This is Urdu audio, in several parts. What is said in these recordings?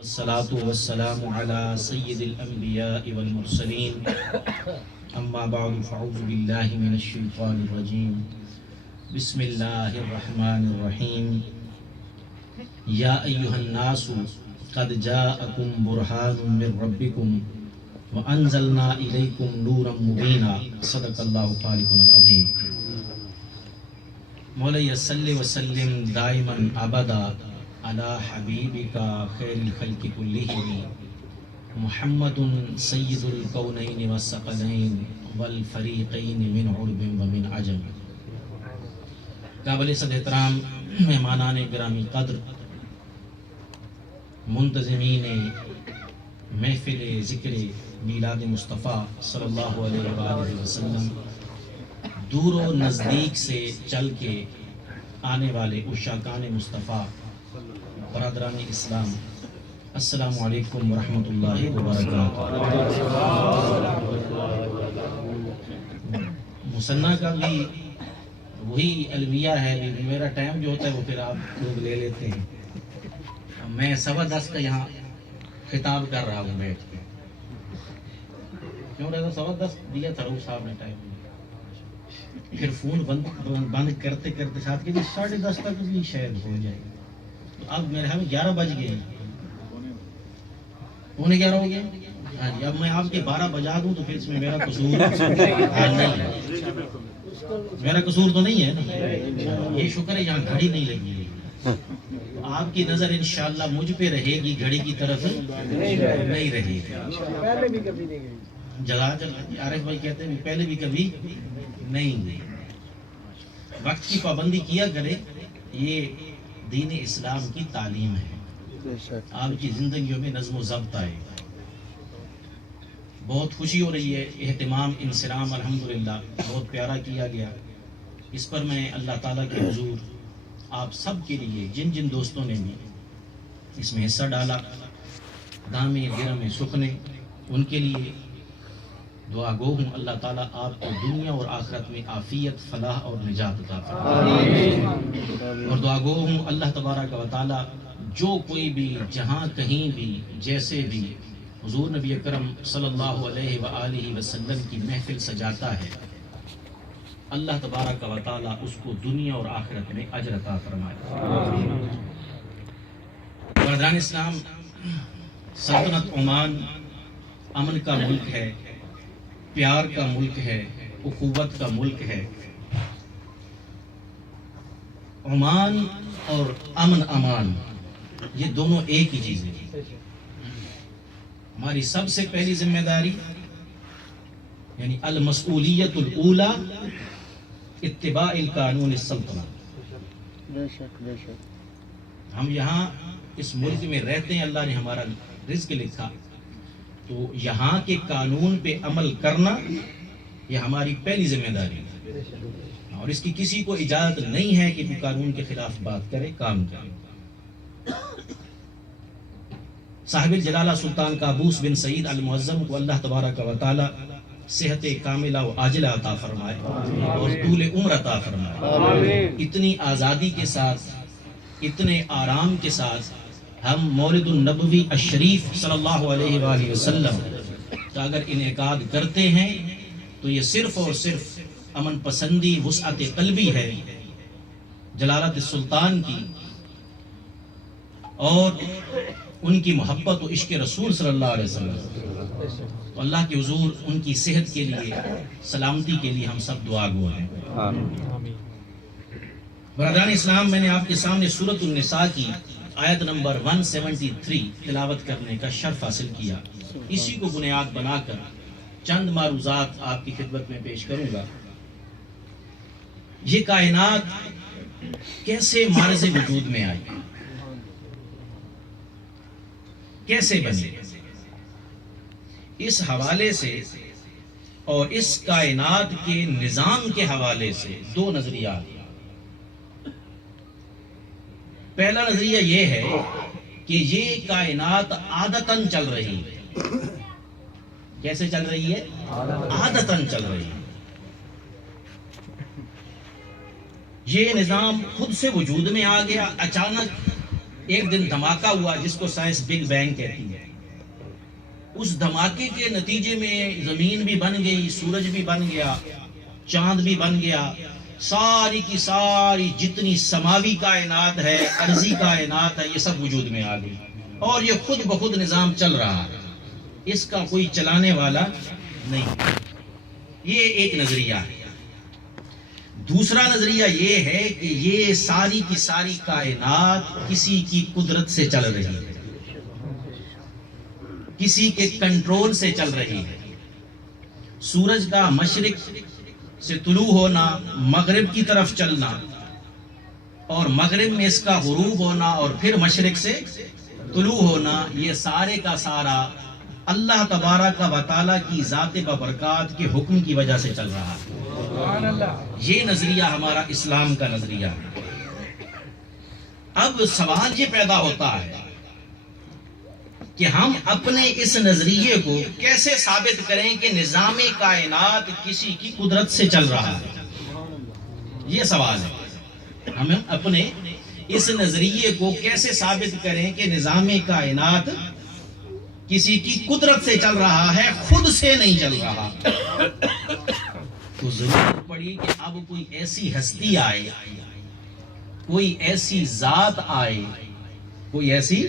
والصلاة والسلام على سيد الأنبياء والمرسلين أما بعد فأعوذ بالله من الشيطان الرجيم بسم الله الرحمن الرحيم يا أيها الناس قد جاءكم برهان من ربكم وأنزلنا إليكم نورا مبينا صدق الله خالقنا العظيم مولاي صل وسلم دائما أبدا على حبيبك خير الخلق كلهم محمد سيد الكونين والثقلين والفريقين من عرب ومن عجم. قابل صد احترام مہمانان گرامی قدر، منتظمین محفل ذکر میلاد مصطفیٰ صلی اللہ علیہ وآلہ وسلم، دور و نزدیک سے چل کے آنے والے عشاقان مصطفیٰ، برادران اسلام، السلام علیکم ورحمۃ اللہ وبرکاتہ. مصنع کا بھی وہی الویہ ہے، میرا ٹائم جو ہوتا ہے وہ پھر آپ لوگ لے لیتے ہیں. میں 10:15 کا یہاں خطاب کر رہا ہوں بیٹھ کے. کیوں رہتا 10:15 دیا تھا روح صاحب نے ٹائم، پھر فون بند کرتے کرتے ساتھ کے 10:30 تک بھی شاید ہو جائے. اب میرے ہمیں 11 بج گئے، 11:15 ہو گئے. ہاں جی، اب میں آپ کے 12 بجا دوں تو پھر اس میں میرا قصور نہیں ہے. میرا قصور تو نہیں ہے نا. یہ شکر ہے یہاں گھڑی نہیں لگی ہے. آپ کی نظر انشاءاللہ مجھ پہ رہے گی، گھڑی کی طرف نہیں رہے گی. جزاک اللہ. عارف بھائی کہتے ہیں پہلے بھی کبھی نہیں گئی. وقت کی پابندی کیا کرے، یہ دین اسلام کی تعلیم ہے. آپ کی زندگیوں میں نظم و ضبط آئے. بہت خوشی ہو رہی ہے. اہتمام انصرام الحمدللہ بہت پیارا کیا گیا. اس پر میں اللہ تعالیٰ کے حضور آپ سب کے لیے، جن جن دوستوں نے بھی اس میں حصہ ڈالا، دامے درم سخنے، ان کے لیے دعا گو ہوں. اللہ تعالیٰ آپ کو دنیا اور آخرت میں عافیت، فلاح اور نجات عطا فرمائے. اور دعا گو ہوں اللہ تبارک و تعالیٰ جو کوئی بھی جہاں کہیں بھی جیسے بھی حضور نبی اکرم صلی اللہ علیہ وآلہ وسلم کی محفل سجاتا ہے، اللہ تبارک و تعالیٰ اس کو دنیا اور آخرت میں اجر عطا فرمائے. برادران اسلام، سلطنت عمان امن کا ملک ہے، پیار کا ملک ہے، اخوت کا ملک ہے. عمان اور امن امان یہ دونوں ایک ہی چیز ہے. ہماری سب سے پہلی ذمہ داری یعنی المسئولیت الاولی اتباع القانون السلطنہ. ہم یہاں اس ملک میں رہتے ہیں، اللہ نے ہمارا رزق لکھا، تو یہاں کے قانون پہ عمل کرنا یہ ہماری پہلی ذمہ داری ہے. اور اس کی کسی کو اجازت نہیں ہے کہ قانون کے خلاف بات کرے، کام کرے. صاحب الجلالہ سلطان قابوس بن سعید المعظم کو اللہ تبارک و تعالی صحت کاملہ و عاجلہ عطا فرمائے اور طول عمر عطا فرمائے. اتنی آزادی کے ساتھ، اتنے آرام کے ساتھ ہم مولد النبوی الشریف صلی اللہ علیہ وآلہ وسلم کا اگر انعقاد کرتے ہیں تو یہ صرف اور صرف امن پسندی، وسعت قلبی ہے جلالت السلطان کی، اور ان کی محبت و عشق رسول صلی اللہ علیہ وسلم. تو اللہ کے حضور ان کی صحت کے لیے، سلامتی کے لیے ہم سب دعا گو ہیں. برادران اسلام، میں نے آپ کے سامنے سورۃ النساء کی آیت نمبر 173 تلاوت کرنے کا شرف حاصل کیا. اسی کو بنیاد بنا کر چند معروضات آپ کی خدمت میں پیش کروں گا. یہ کائنات کیسے معرض وجود میں آئی، کیسے بنی، اس حوالے سے اور اس کائنات کے نظام کے حوالے سے دو نظریات. پہلا نظریہ یہ ہے کہ یہ کائنات عادتاً چل رہی ہے. کیسے چل رہی ہے؟ عادتاً چل رہی ہے. یہ نظام خود سے وجود میں آ گیا، اچانک ایک دن دھماکہ ہوا جس کو سائنس بگ بینگ کہتی ہے. اس دھماکے کے نتیجے میں زمین بھی بن گئی, سورج بھی بن گیا, چاند بھی بن گیا, ساری کی ساری جتنی سماوی کائنات ہے, ارضی کائنات ہے, یہ سب وجود میں آ گئی اور یہ خود بخود نظام چل رہا ہے, اس کا کوئی چلانے والا نہیں. یہ ایک نظریہ ہے. دوسرا نظریہ یہ ہے کہ یہ ساری کی ساری کائنات کسی کی قدرت سے چل رہی ہے, کسی کے کنٹرول سے چل رہی ہے. سورج کا مشرق سے طلوع ہونا, مغرب کی طرف چلنا, اور مغرب میں اس کا غروب ہونا اور پھر مشرق سے طلوع ہونا, یہ سارے کا سارا اللہ تبارک و تعالیٰ کی ذات بابرکات کے حکم کی وجہ سے چل رہا ہے. یہ نظریہ ہمارا اسلام کا نظریہ ہے. اب سوال یہ پیدا ہوتا ہے کہ ہم اپنے اس نظریے کو کیسے ثابت کریں کہ نظام کائنات کسی کی قدرت سے چل رہا ہے. یہ سوال ہے, ہم اپنے اس نظریے کو کیسے ثابت کریں کہ نظام کائنات کسی کی قدرت سے چل رہا ہے, خود سے نہیں چل رہا. تو ضرورت پڑی کہ اب کوئی ایسی ہستی آئے, کوئی ایسی ذات آئے, کوئی ایسی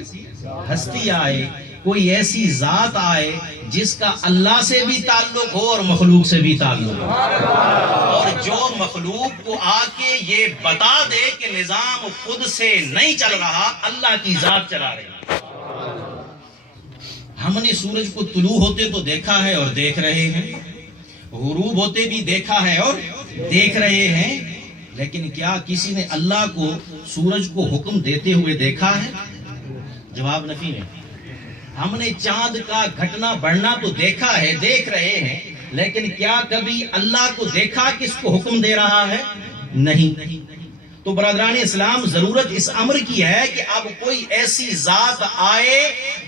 ہستی آئے, کوئی ایسی ذات آئے جس کا اللہ سے بھی تعلق ہو اور مخلوق سے بھی تعلق ہو, اور جو مخلوق کو آ کے یہ بتا دے کہ نظام خود سے نہیں چل رہا, اللہ کی ذات چلا رہی ہے. ہم نے سورج کو طلوع ہوتے تو دیکھا ہے اور دیکھ رہے ہیں, غروب ہوتے بھی دیکھا ہے اور دیکھ رہے ہیں, لیکن کیا کسی نے اللہ کو سورج کو حکم دیتے ہوئے دیکھا ہے؟ جواب نفی ہے. ہم نے چاند کا گھٹنا بڑھنا تو دیکھا ہے, دیکھ رہے ہیں, لیکن کیا کبھی اللہ کو دیکھا کہ اس کو حکم دے رہا ہے؟ نہیں. تو برادران اسلام, ضرورت اس امر کی ہے کہ اب کوئی ایسی ذات آئے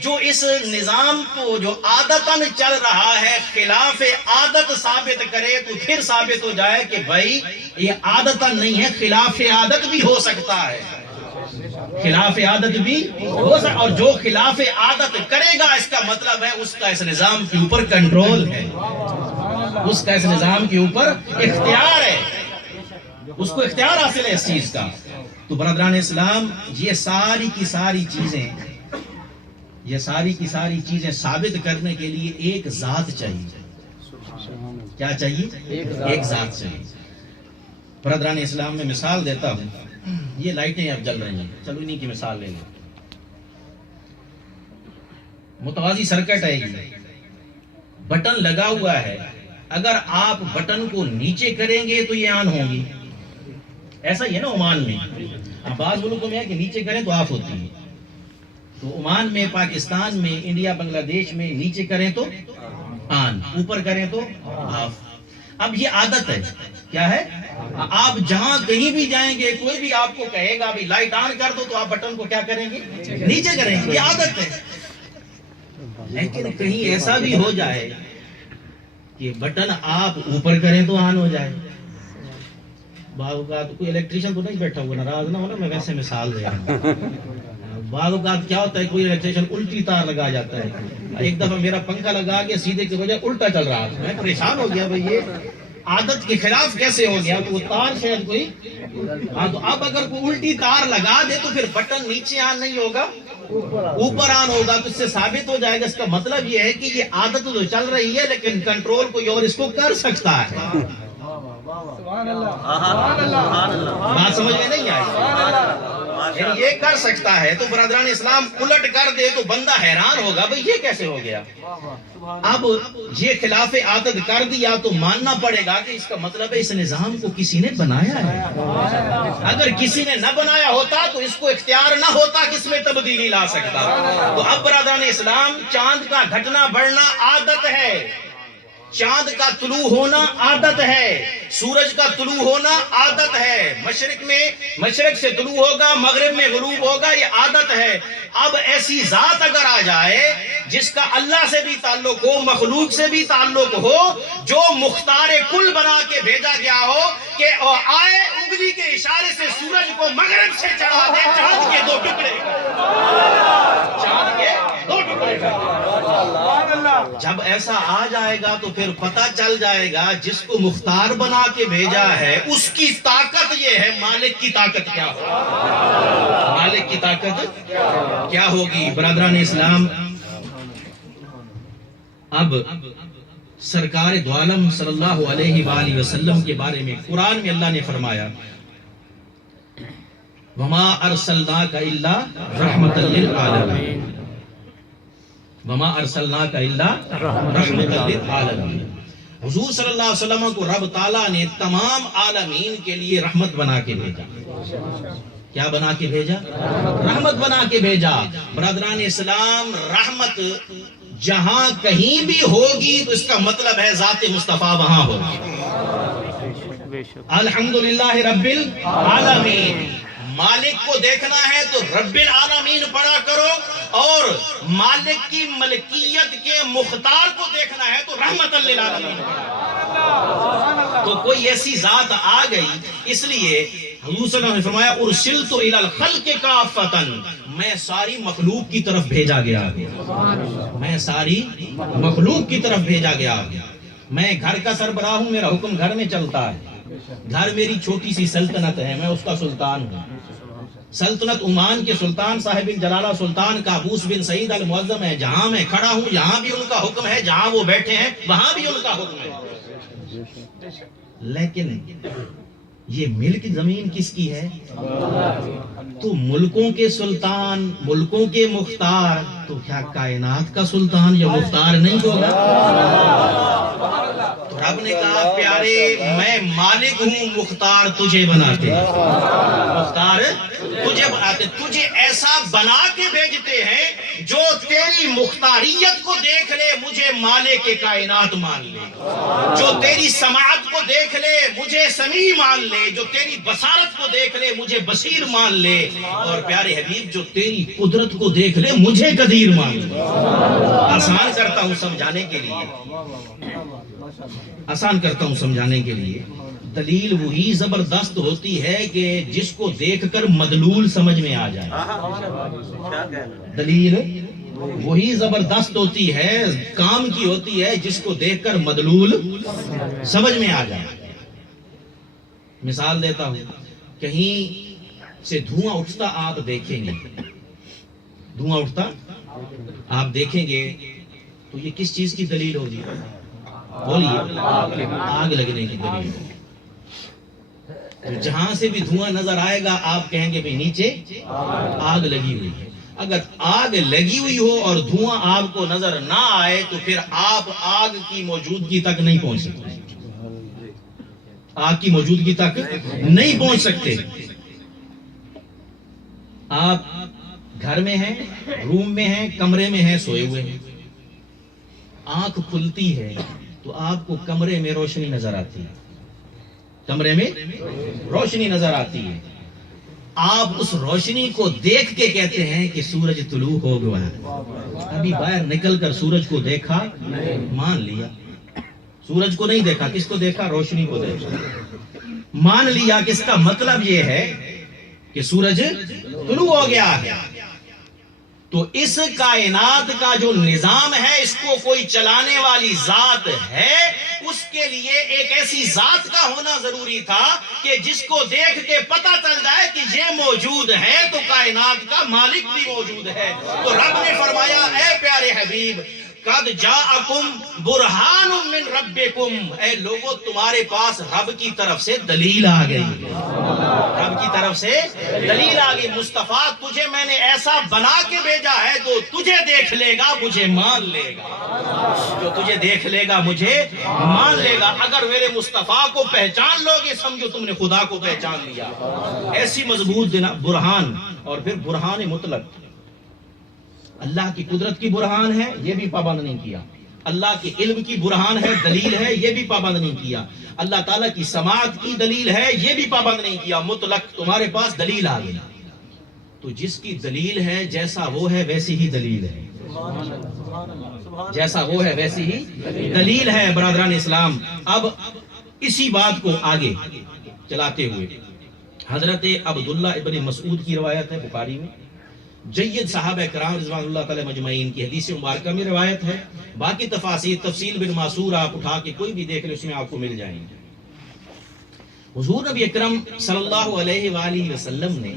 جو اس نظام کو جو عادتاً چل رہا ہے خلاف عادت ثابت کرے, تو پھر ثابت ہو جائے کہ بھائی یہ عادتاً نہیں ہے, خلاف عادت بھی ہو سکتا ہے, خلاف عادت بھی ہو سکتا, اور جو خلاف عادت کرے گا اس کا مطلب ہے اس کا اس نظام کے اوپر کنٹرول ہے, اس کا اس نظام کے اوپر اختیار ہے, اس کو اختیار حاصل ہے اس چیز کا. تو برادران اسلام, یہ ساری کی ساری چیزیں ثابت کرنے کے لیے ایک ذات چاہیے. کیا چاہیے؟ ایک ذات چاہیے. برادران اسلام میں مثال دیتا ہوں. یہ لائٹیں اب جل رہی ہیں, چلو انہی کی مثال لے لیں. متوازی سرکٹ ہے, یہ بٹن لگا ہوا ہے, اگر آپ بٹن کو نیچے کریں گے تو یہ آن ہوگی. ایسا ہی ہے نا عمان میں, بعض ملکوں میں ہے کہ نیچے کریں تو آف ہوتی ہے. تو عمان میں, پاکستان میں, انڈیا, بنگلہ دیش میں نیچے کریں تو آن, اوپر کریں تو آف. اب یہ عادت ہے. کیا ہے؟ آپ جہاں کہیں بھی جائیں گے, کوئی بھی آپ کو کہے گا بھی لائٹ آن کر دو, تو آپ بٹن کو کیا کریں گے؟ نیچے کریں گے. یہ عادت ہے. لیکن کہیں ایسا بھی ہو جائے کہ بٹن آپ اوپر کریں تو آن ہو جائے. بعض اوقات کوئی الیکٹریشین تو نہیں بیٹھا ہوا, ناراض نہ ہونا, میں ویسے مثال دے رہا ہوں. بعض اوقات کیا ہوتا ہے, کوئی الیکٹریشین الٹی تار لگا جاتا ہے. ایک دفعہ میرا پنکھا لگا کے سیدھے کی بجائے الٹا چل رہا تھا, میں پریشان ہو گیا, بھائی یہ عادت کے خلاف کیسے ہو گیا. تو وہ تار شاید کوئی, ہاں, تو اب اگر کوئی الٹی تار لگا دے تو پھر بٹن نیچے آن نہیں ہوگا, اوپر آن ہوگا. تو اس سے ثابت ہو جائے گا, اس کا مطلب یہ ہے کہ یہ عادت تو چل رہی ہے لیکن کنٹرول کوئی اور اس کو کر سکتا ہے. بات سمجھ میں نہیں آئی؟ یہ کر سکتا ہے. تو برادران اسلام, الٹ کر دے تو بندہ حیران ہوگا, بھئی یہ کیسے ہو گیا. اب یہ خلاف عادت کر دیا تو ماننا پڑے گا کہ اس کا مطلب ہے اس نظام کو کسی نے بنایا ہے. اگر کسی نے نہ بنایا ہوتا تو اس کو اختیار نہ ہوتا کہ اس میں تبدیلی لا سکتا. تو اب برادران اسلام, چاند کا گھٹنا بڑھنا عادت ہے, چاند کا طلوع ہونا عادت ہے, سورج کا طلوع ہونا عادت ہے, مشرق سے طلوع ہوگا, مغرب میں غروب ہوگا, یہ عادت ہے. اب ایسی ذات اگر آ جائے جس کا اللہ سے بھی تعلق ہو، مخلوق سے بھی تعلق ہو، جو مختار کل بنا کے بھیجا گیا ہو کہ آئے انگلی کے اشارے سے سورج کو مغرب سے چڑھا دے، چاند کے 2 ٹکڑے، چاند کے 2 ٹکڑے کر دے۔ جب ایسا آ جائے گا تو پھر پتہ چل جائے گا جس کو مختار بنا کے بھیجا ہے اس کی طاقت یہ ہے، مالک کی طاقت کیا ہوگی؟ مالک کی طاقت کیا ہوگی؟ برادران اسلام، اب سرکار دو عالم صلی اللہ علیہ وآلہ وسلم کے بارے میں قرآن میں اللہ نے فرمایا وَمَا أَرْسَلْنَاكَ إِلَّا رَحْمَةً لِلْعَالَمِينَ، وَمَا أَرْسَلْنَاكَ إِلَّا رَحْمَةً لِلْعَالَمِينَ۔ حضور صلی اللہ علیہ وسلم کو رب تعالیٰ نے تمام عالمین کے لیے رحمت بنا کے بھیجا۔ کیا بنا کے بھیجا؟ رحمت بنا کے بھیجا۔ برادران اسلام، رحمت جہاں کہیں بھی ہوگی تو اس کا مطلب ہے ذات مصطفیٰ وہاں ہوگی۔ الحمدللہ رب العالمین۔ مالک کو دیکھنا ہے تو رب العالمین پڑھا کرو، اور مالک کی ملکیت کے مختار کو دیکھنا ہے تو رحمت للعالمین پڑھا۔ تو کوئی ایسی ذات آ گئی، اس لیے حضور صلی اللہ علیہ وسلم نے فرمایا ارسلت الی الخلق کافۃ، میں ساری مخلوق کی طرف بھیجا گیا، میں ساری مخلوق کی طرف بھیجا گیا۔ میں گھر کا سربراہ ہوں، میرا حکم گھر میں چلتا ہے، گھر میری چھوٹی سی سلطنت ہے، میں اس کا سلطان ہوں۔ سلطنت عمان کے سلطان صاحب الجلالہ سلطان قابوس بن سعید المعظم ہے، جہاں میں کھڑا ہوں یہاں بھی ان کا حکم ہے، جہاں وہ بیٹھے ہیں وہاں بھی ان کا حکم ہے۔ لیکن یہ ملک زمین کس کی ہے؟ تو ملکوں کے سلطان، ملکوں کے مختار، تو کیا کائنات کا سلطان یا مختار نہیں ہوگا؟ تو رب نے کہا پیارے میں مالک ہوں، مختار تجھے بناتے ہیں، مختار تجھے بناتے، تجھے ایسا بنا کے بھیجتے ہیں جو تیری مختاریت کو دیکھ لے مجھے مالک کائنات مان لے، جو تیری سماعت کو دیکھ لے مجھے سمیع مان لے، جو تیری بصارت کو دیکھ لے مجھے بصیر مان لے، اور پیارے حبیب جو تیری قدرت کو دیکھ لے مجھے قدیر مان لے۔ آسان کرتا ہوں سمجھانے کے لیے، آسان کرتا ہوں سمجھانے کے لیے، دلیل وہی زبردست ہوتی ہے کہ جس کو دیکھ کر مدلول سمجھ میں آ جائے۔ دلیل وہی زبردست ہوتی ہے، کام کی ہوتی ہے، جس کو دیکھ کر مدلول سمجھ میں آ جائے۔ مثال دیتا ہوں، کہیں سے دھواں اٹھتا آپ دیکھیں گے، دھواں اٹھتا آپ دیکھیں گے تو یہ کس چیز کی دلیل ہوگی؟ بولیے، آگ لگنے کی دلیل ہوگی۔ جہاں سے بھی دھواں نظر آئے گا آپ کہیں گے بھئی نیچے آگ لگی ہوئی ہے۔ اگر آگ لگی ہوئی ہو اور دھواں آپ کو نظر نہ آئے تو پھر آپ آگ کی موجودگی تک نہیں پہنچ سکتے، آگ کی موجودگی تک نہیں پہنچ سکتے۔ آپ گھر میں ہیں، روم میں ہیں، کمرے میں ہیں، سوئے ہوئے ہیں، آنکھ کھلتی ہے تو آپ کو کمرے میں روشنی نظر آتی ہے، کمرے میں روشنی نظر آتی ہے، آپ اس روشنی کو دیکھ کے کہتے ہیں کہ سورج طلوع ہو گیا ہے۔ ابھی باہر نکل کر سورج کو دیکھا، مان لیا، سورج کو نہیں دیکھا، کس کو دیکھا؟ روشنی کو دیکھا، مان لیا کہ اس کا مطلب یہ ہے کہ سورج طلوع ہو گیا ہے۔ تو اس کائنات کا جو نظام ہے اس کو کوئی چلانے والی ذات ہے، اس کے لیے ایک ایسی ذات کا ہونا ضروری تھا کہ جس کو دیکھ کے پتہ چل جائے کہ یہ موجود ہے تو کائنات کا مالک بھی موجود ہے۔ تو رب نے فرمایا اے پیارے حبیب قد جاءکم برہان من ربکم، اے لوگو تمہارے پاس رب کی طرف سے دلیل آ گئی، رب کی طرف سے دلیل آ گئی۔ مصطفیٰ تجھے میں نے ایسا بنا کے بھیجا ہے تو تجھے دیکھ لے گا مجھے مان لے گا، جو تجھے دیکھ لے گا مجھے مان لے گا۔ اگر میرے مصطفیٰ کو پہچان لو گے سمجھو تم نے خدا کو پہچان لیا۔ ایسی مضبوط برہان، اور پھر برہان مطلق، اللہ کی قدرت کی برہان ہے یہ بھی پابند نہیں کیا، اللہ کے علم کی برہان ہے، دلیل ہے، یہ بھی پابند نہیں کیا، اللہ تعالیٰ کی سماعت کی دلیل ہے یہ بھی پابند نہیں کیا، مطلق تمہارے پاس دلیل آ گئی۔ تو جس کی دلیل ہے جیسا وہ ہے ویسی ہی دلیل ہے، جیسا وہ ہے ویسی ہی دلیل ہے برادران اسلام۔ اب اسی بات کو آگے چلاتے ہوئے حضرت عبداللہ ابن مسعود کی روایت ہے بخاری میں، جید صحابہ کرام رضوان اللہ تعالی مجمعین کی حدیث مبارکہ میں روایت ہے، باقی تفاصیل تفصیل بن معصور آپ اٹھا کے کوئی بھی دیکھ لیں، اس میں آپ کو مل جائیں گے۔ حضور نبی اکرم صلی اللہ علیہ وآلہ وسلم نے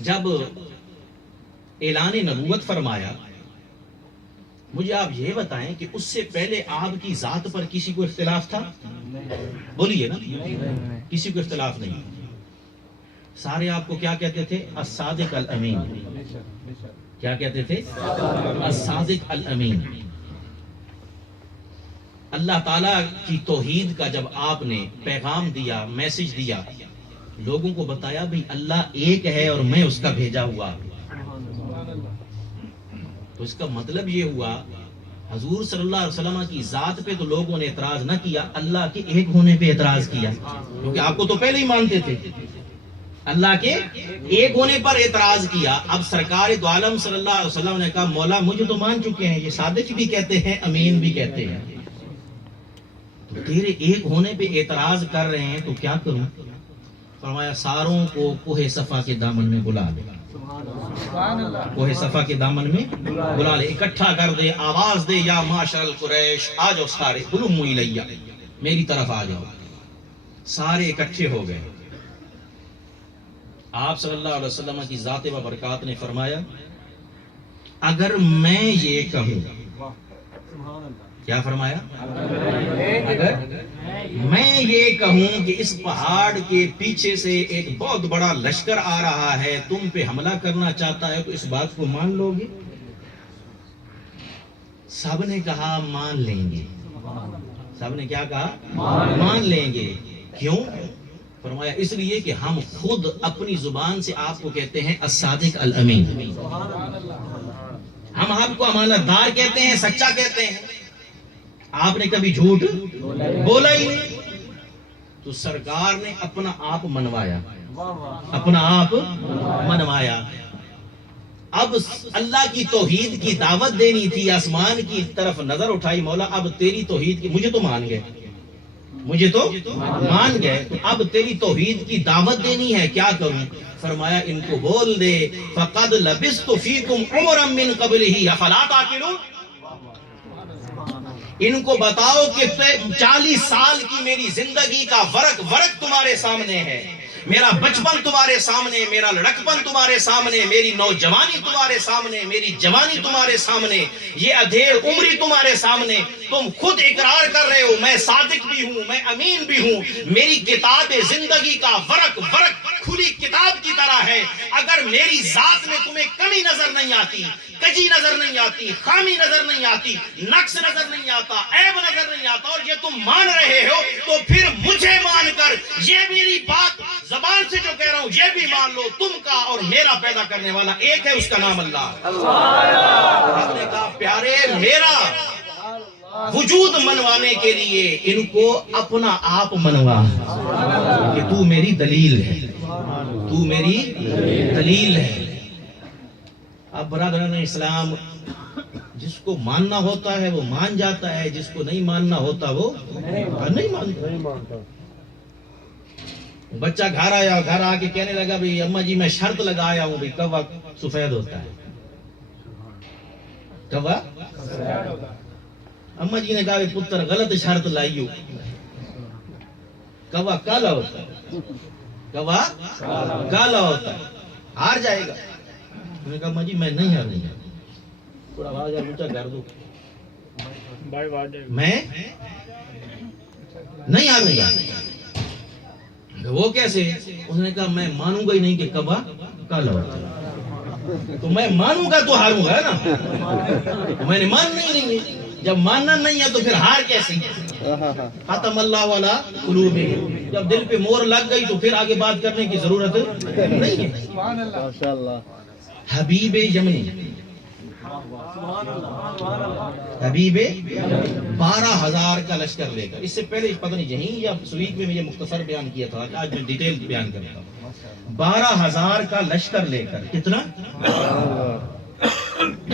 جب اعلان نبوت فرمایا، مجھے آپ یہ بتائیں کہ اس سے پہلے آپ کی ذات پر کسی کو اختلاف تھا؟ بولیے نا، کسی کو اختلاف نہیں۔ سارے آپ کو کیا کہتے تھے؟ الصادق الامین۔ کیا کہتے تھے؟ الصادق الامین۔ اللہ تعالیٰ کی توحید کا جب آپ نے پیغام دیا، میسج دیا، لوگوں کو بتایا بھئی اللہ ایک ہے اور میں اس کا بھیجا ہوا، تو اس کا مطلب یہ ہوا حضور صلی اللہ علیہ وسلم کی ذات پہ تو لوگوں نے اعتراض نہ کیا، اللہ کے ایک ہونے پہ اعتراض کیا، کیونکہ آپ کو تو پہلے ہی مانتے تھے۔ اللہ کے ایک ہونے پر اعتراض کیا۔ اب سرکار دو عالم صلی اللہ علیہ وسلم نے کہا مولا مجھے تو مان چکے ہیں، یہ صادق بھی کہتے ہیں امین بھی کہتے ہیں، تو تیرے ایک ہونے پہ اعتراض کر رہے ہیں تو کیا کروں؟ فرمایا ساروں کو کوہ صفا کے دامن میں بلا دے، کوہ صفا کے دامن میں بلا لے، اکٹھا کر دے، آواز دے یا معاشر القریش آ جاؤ سارے، ہلموا الیہ، میری طرف آ جاؤ۔ سارے اکٹھے ہو گئے۔ آپ صلی اللہ علیہ وسلم کی ذات و برکات نے فرمایا اگر میں یہ کہوں، کیا فرمایا؟ اگر میں یہ کہوں کہ اس پہاڑ کے پیچھے سے ایک بہت بڑا لشکر آ رہا ہے، تم پہ حملہ کرنا چاہتا ہے، تو اس بات کو مان لو گے؟ سب نے کہا مان لیں گے۔ سب نے کیا کہا؟ مان لیں گے۔ کیوں؟ فرمایا اس لیے کہ ہم خود اپنی زبان سے آپ کو کہتے ہیں الصادق الامین، ہم آپ کو امانت دار کہتے ہیں، سچا کہتے ہیں، آپ نے کبھی جھوٹ بولا ہی نہیں۔ تو سرکار نے اپنا آپ منوایا، اپنا آپ منوایا۔ اب اللہ کی توحید کی دعوت دینی تھی، آسمان کی طرف نظر اٹھائی، مولا اب تیری توحید کی، مجھے تو مان گئے، مجھے تو مان گئے، تو اب تیری توحید کی دعوت دینی ہے، کیا کروں؟ فرمایا ان کو بول دے فَقَدْ لَبِثْتُ فِيكُمْ عُمُرًا مِّن قَبْلِهِ أَفَلَا تَعْقِلُونَ، ان کو بتاؤ کہ 40 سال کی میری زندگی کا ورق تمہارے سامنے ہے، میرا بچپن تمہارے سامنے، میرا لڑکپن تمہارے سامنے، میری نوجوانی تمہارے سامنے، میری جوانی تمہارے سامنے، یہ ادھیر عمری تمہارے سامنے، تم خود اقرار کر رہے ہو میں صادق بھی ہوں، میں امین بھی ہوں، میری کتاب زندگی کا ورق کھلی کتاب کی طرح ہے۔ اگر میری ذات میں تمہیں کمی نظر نہیں آتی، کجی نظر نہیں آتی، خامی نظر نہیں آتی، نقص نظر نہیں آتا، عیب نظر نہیں آتا، اور یہ تم مان رہے ہو، تو پھر مجھے مان کر یہ میری بات زبان سے جو کہہ رہا ہوں یہ بھی مان لو، تم کا اور میرا پیدا کرنے والا ایک ہے، اس کا نام اللہ۔ آپ نے کہا پیارے میرا وجود منوانے کے لیے ان کو اپنا آپ منوا کہ تو میری دلیل ہے، تو میری دلیل ہے۔ اب برادران اسلام جس کو ماننا ہوتا ہے وہ مان جاتا ہے، جس کو نہیں ماننا ہوتا وہ نہیں مانتا۔ بچہ گھر آیا، گھر آ کے کہنے لگا بھئی اماں جی میں شرط لگایا ہوں بھئی کوا سفید ہوتا ہے، کوا اماں جی نے کہا بھئی پتر غلط شرط لائیو، کوا کالا ہوتا ہے، کوا کالا ہوتا ہے، ہار جائے گا۔ میں نے کہا اماں جی میں نہیں ہار نہیں، تھوڑا آواز اونچا کر دو، میں نہیں ہار نہیں۔ وہ کیسے؟ اس نے کہا میں مانوں گا ہی نہیں کہ کبا کالا ہوتا ہے، تو میں مانوں گا تو ہاروں گا نا، میں نے ماننا ہی نہیں ہے، جب ماننا نہیں ہے تو پھر ہار کیسے؟ ختم اللہ علی قلوبہم، جب دل پہ مور لگ گئی تو پھر آگے بات کرنے کی ضرورت نہیں ہے۔ حبیب یمنی، حبیب 12,000 کا لشکر لے کر، اس سے پہلے پتہ نہیں یہیں یا سویت میں مجھے مختصر بیان کیا تھا، آج میں ڈیٹیل بیان کرتا ہوں۔ 12,000 کا لشکر لے کر، کتنا؟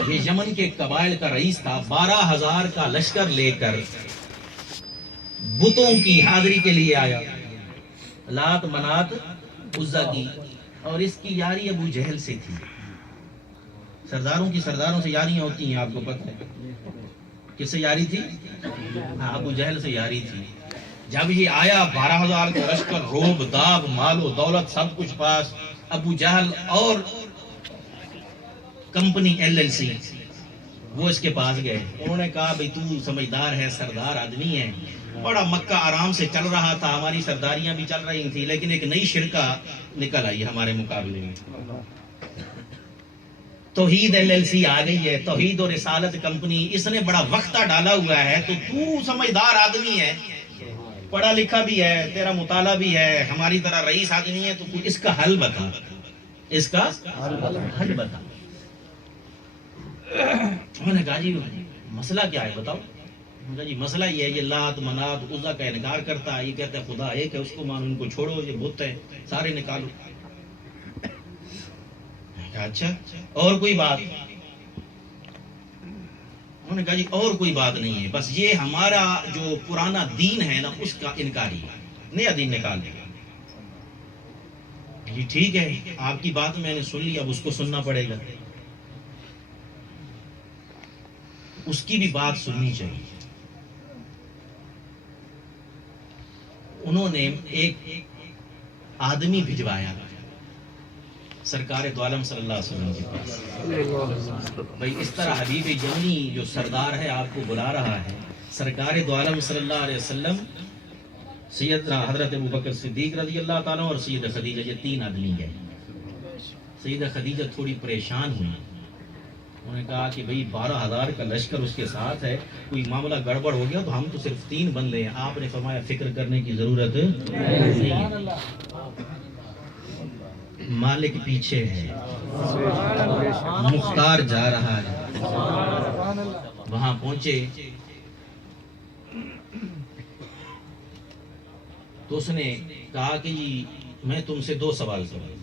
یہ یمن کے قبائل کا رئیس تھا، 12,000 کا لشکر لے کر بتوں کی حاضری کے لیے آیا، لات منات عزا کی، اور اس کی یاری ابو جہل سے تھی۔ سرداروں کی سرداروں سے یاریاں ہوتی ہیں، آپ کو پتہ ہے کس سے یاری تھی؟ ابو جہل سے یاری تھی۔ جب یہ آیا 12,000 کا لشکر، روب داب مال و دولت سب کچھ پاس، ابو جہل اور کمپنی LLC وہ اس کے پاس گئے، انہوں نے کہا بھئی تو سمجھدار ہے، سردار آدمی ہے، بڑا مکہ آرام سے چل رہا تھا، ہماری سرداریاں بھی چل رہی تھی، لیکن ایک نئی شرکہ نکل آئی ہمارے مقابلے میں، توحید LLC آ گئی ہے، توحید اور رسالت کمپنی، اس نے بڑا وقتہ ڈالا ہوا ہے، تو سمجھدار آدمی ہے، پڑھا لکھا بھی ہے، تیرا مطالعہ بھی ہے، ہماری طرح رئیس آدمی ہے، تو اس کا حل بتا، اس کا حل بتا۔ انہوں نے کہا جی مسئلہ کیا ہے بتاؤ؟ انہوں نے کہا جی مسئلہ یہ ہے، یہ لات منات عزا کا انکار کرتا ہے، یہ کہتا ہے خدا ایک ہے، اس کو مانو، ان کو چھوڑو، یہ بت ہے، سارے نکالو۔ اچھا اور کوئی بات؟ انہوں نے کہا جی اور کوئی بات نہیں ہے، بس یہ ہمارا جو پرانا دین ہے نا اس کا انکاری ہے، نیا دین نکال دے گا۔ جی ٹھیک ہے، آپ کی بات میں نے سن لی، اب اس کو سننا پڑے گا، اس کی بھی بات سننی چاہیے۔ انہوں نے ایک آدمی بھجوایا سرکار دو عالم صلی اللہ علیہ وسلم کے پاس، بھائی اس طرح حبیب یمنی جو سردار ہے آپ کو بلا رہا ہے۔ سرکار دو عالم صلی اللہ علیہ وسلم، سیدنا حضرت ابوبکر صدیق رضی اللہ تعالیٰ اور سیدہ خدیجہ، یہ 3 آدمی گئے۔ سیدہ خدیجہ تھوڑی پریشان ہوئی، انہوں نے کہا کہ بھئی 12,000 کا لشکر اس کے ساتھ ہے، کوئی معاملہ گڑبڑ ہو گیا تو ہم تو صرف 3 بندے ہیں۔ آپ نے فرمایا فکر کرنے کی ضرورت نہیں ہے، مالک پیچھے ہے، مختار جا رہا ہے۔ وہاں پہنچے تو اس نے کہا کہ میں تم سے 2 سوال کروں،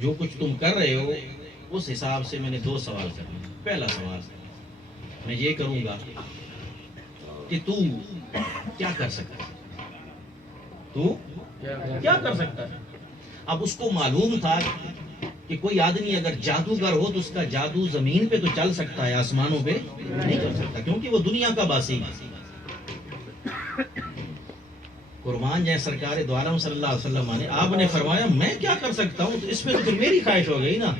جو کچھ تم کر رہے ہو اس حساب سے میں نے 2 سوال کرنے۔ پہلا سوال میں یہ کروں گا کہ تو کیا کر سکتا ہے، تو کیا کر سکتا ہے؟ اب اس کو معلوم تھا کہ کوئی آدمی اگر جادوگر ہو تو اس کا جادو زمین پہ تو چل سکتا ہے، آسمانوں پہ نہیں چل سکتا، کیونکہ وہ دنیا کا باسی ہے۔ قربان جائے سرکار دو عالم صلی اللہ علیہ وسلم نے، آپ نے فرمایا میں کیا کر سکتا ہوں، تو اس میں تو پھر میری خواہش ہو گئی نا،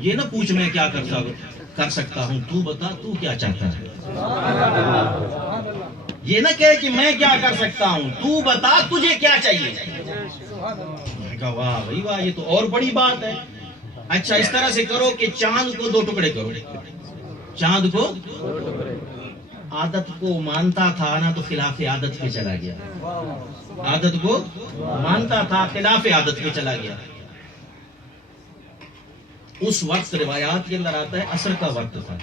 یہ نہ پوچھ میں کیا کر سکتا ہوں، تو بتا تو کیا چاہتا ہے، یہ نہ کہے کہ میں کیا کر سکتا ہوں، تو بتا تجھے کیا چاہیے۔ میں کہا واہ بھائی واہ، یہ تو اور بڑی بات ہے۔ اچھا اس طرح سے کرو کہ چاند کو 2 ٹکڑے کرو، چاند کو عادت کو مانتا تھا نا تو خلاف عادت پہ چلا گیا، عادت کو مانتا تھا خلاف عادت پہ چلا گیا۔ اس وقت روایات کے اندر آتا ہے عصر کا وقت تھا،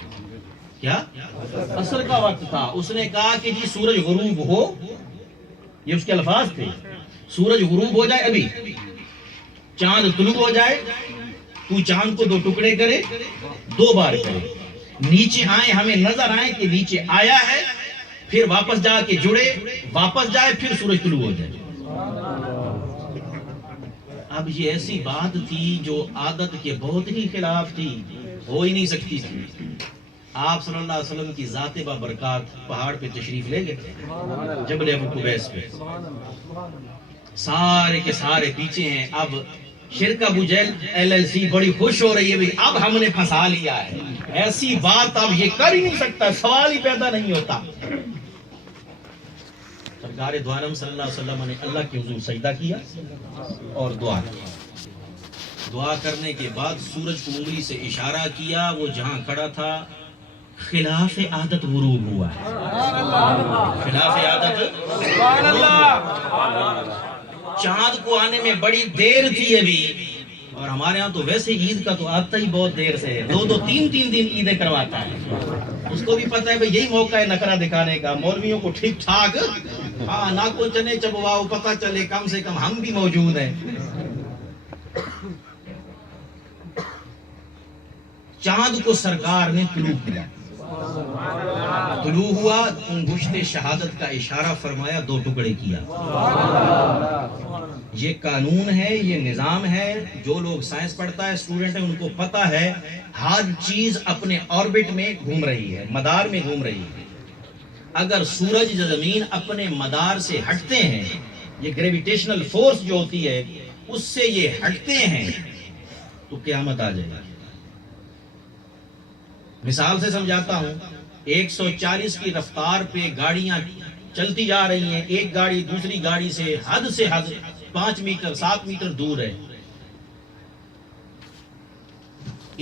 کیا عصر کا وقت تھا۔ اس نے کہا کہ جی سورج غروب ہو، یہ اس کے الفاظ تھے، سورج غروب ہو جائے، ابھی چاند طلوع ہو جائے، تو چاند کو 2 ٹکڑے کرے، 2 بار کرے، نیچے آئے، ہمیں نظر آئے کہ نیچے آیا ہے، پھر واپس جا کے جڑے، واپس جائے، پھر سورج طلوع ہو جائے۔ اب یہ ایسی بات تھی جو عادت کے بہت ہی خلاف تھی، ہو ہی نہیں سکتی تھی۔ آپ صلی اللہ علیہ وسلم کی ذات بابرکات پہاڑ پہ تشریف لے گئے، جبل ابو قبیس پہ، سارے کے سارے پیچھے ہیں۔ اب شرکا ابو جہل LLC بڑی خوش ہو رہی ہے، اب ہم نے پھنسا لیا ہے، ایسی بات اب یہ کر ہی نہیں سکتا، سوال ہی پیدا نہیں ہوتا۔ سرکار دو عالم صلی اللہ علیہ وسلم نے اللہ کے حضور سجدہ کیا اور دعا کی۔ دعا کرنے کے بعد سورج کو انگلی سے اشارہ کیا، وہ جہاں کھڑا تھا خلاف عادت غروب ہوا ہے، خلاف عادت غروب ہوا۔ چاند کو آنے میں بڑی دیر تھی ابھی، اور ہمارے ہاں تو ویسے عید کا تو آتا ہی بہت دیر سے ہے، 2 3 دن عیدیں کرواتا ہے، اس کو بھی پتہ ہے بھئی یہی موقع ہے نخرہ دکھانے کا، مولویوں کو ٹھیک ٹھاک نہ کو چنے چبواؤ، پتہ چلے کم سے کم ہم بھی موجود ہیں۔ چاند کو سرکار نے طلوع کیا، طلوع ہوا، انگشت شہادت کا اشارہ فرمایا، 2 ٹکڑے کیا۔ یہ قانون ہے، یہ نظام ہے۔ جو لوگ سائنس پڑھتا ہے اسٹوڈنٹ ہیں ان کو پتا ہے ہر چیز اپنے آربٹ میں گھوم رہی ہے، مدار میں گھوم رہی ہے۔ اگر سورج یا زمین اپنے مدار سے ہٹتے ہیں، یہ گریویٹیشنل فورس جو ہوتی ہے اس سے یہ ہٹتے ہیں تو قیامت آ جائے گی۔ مثال سے سمجھاتا ہوں، 140 کی رفتار پہ گاڑیاں چلتی جا رہی ہیں، ایک گاڑی دوسری گاڑی سے حد 5 میٹر 7 میٹر دور ہے،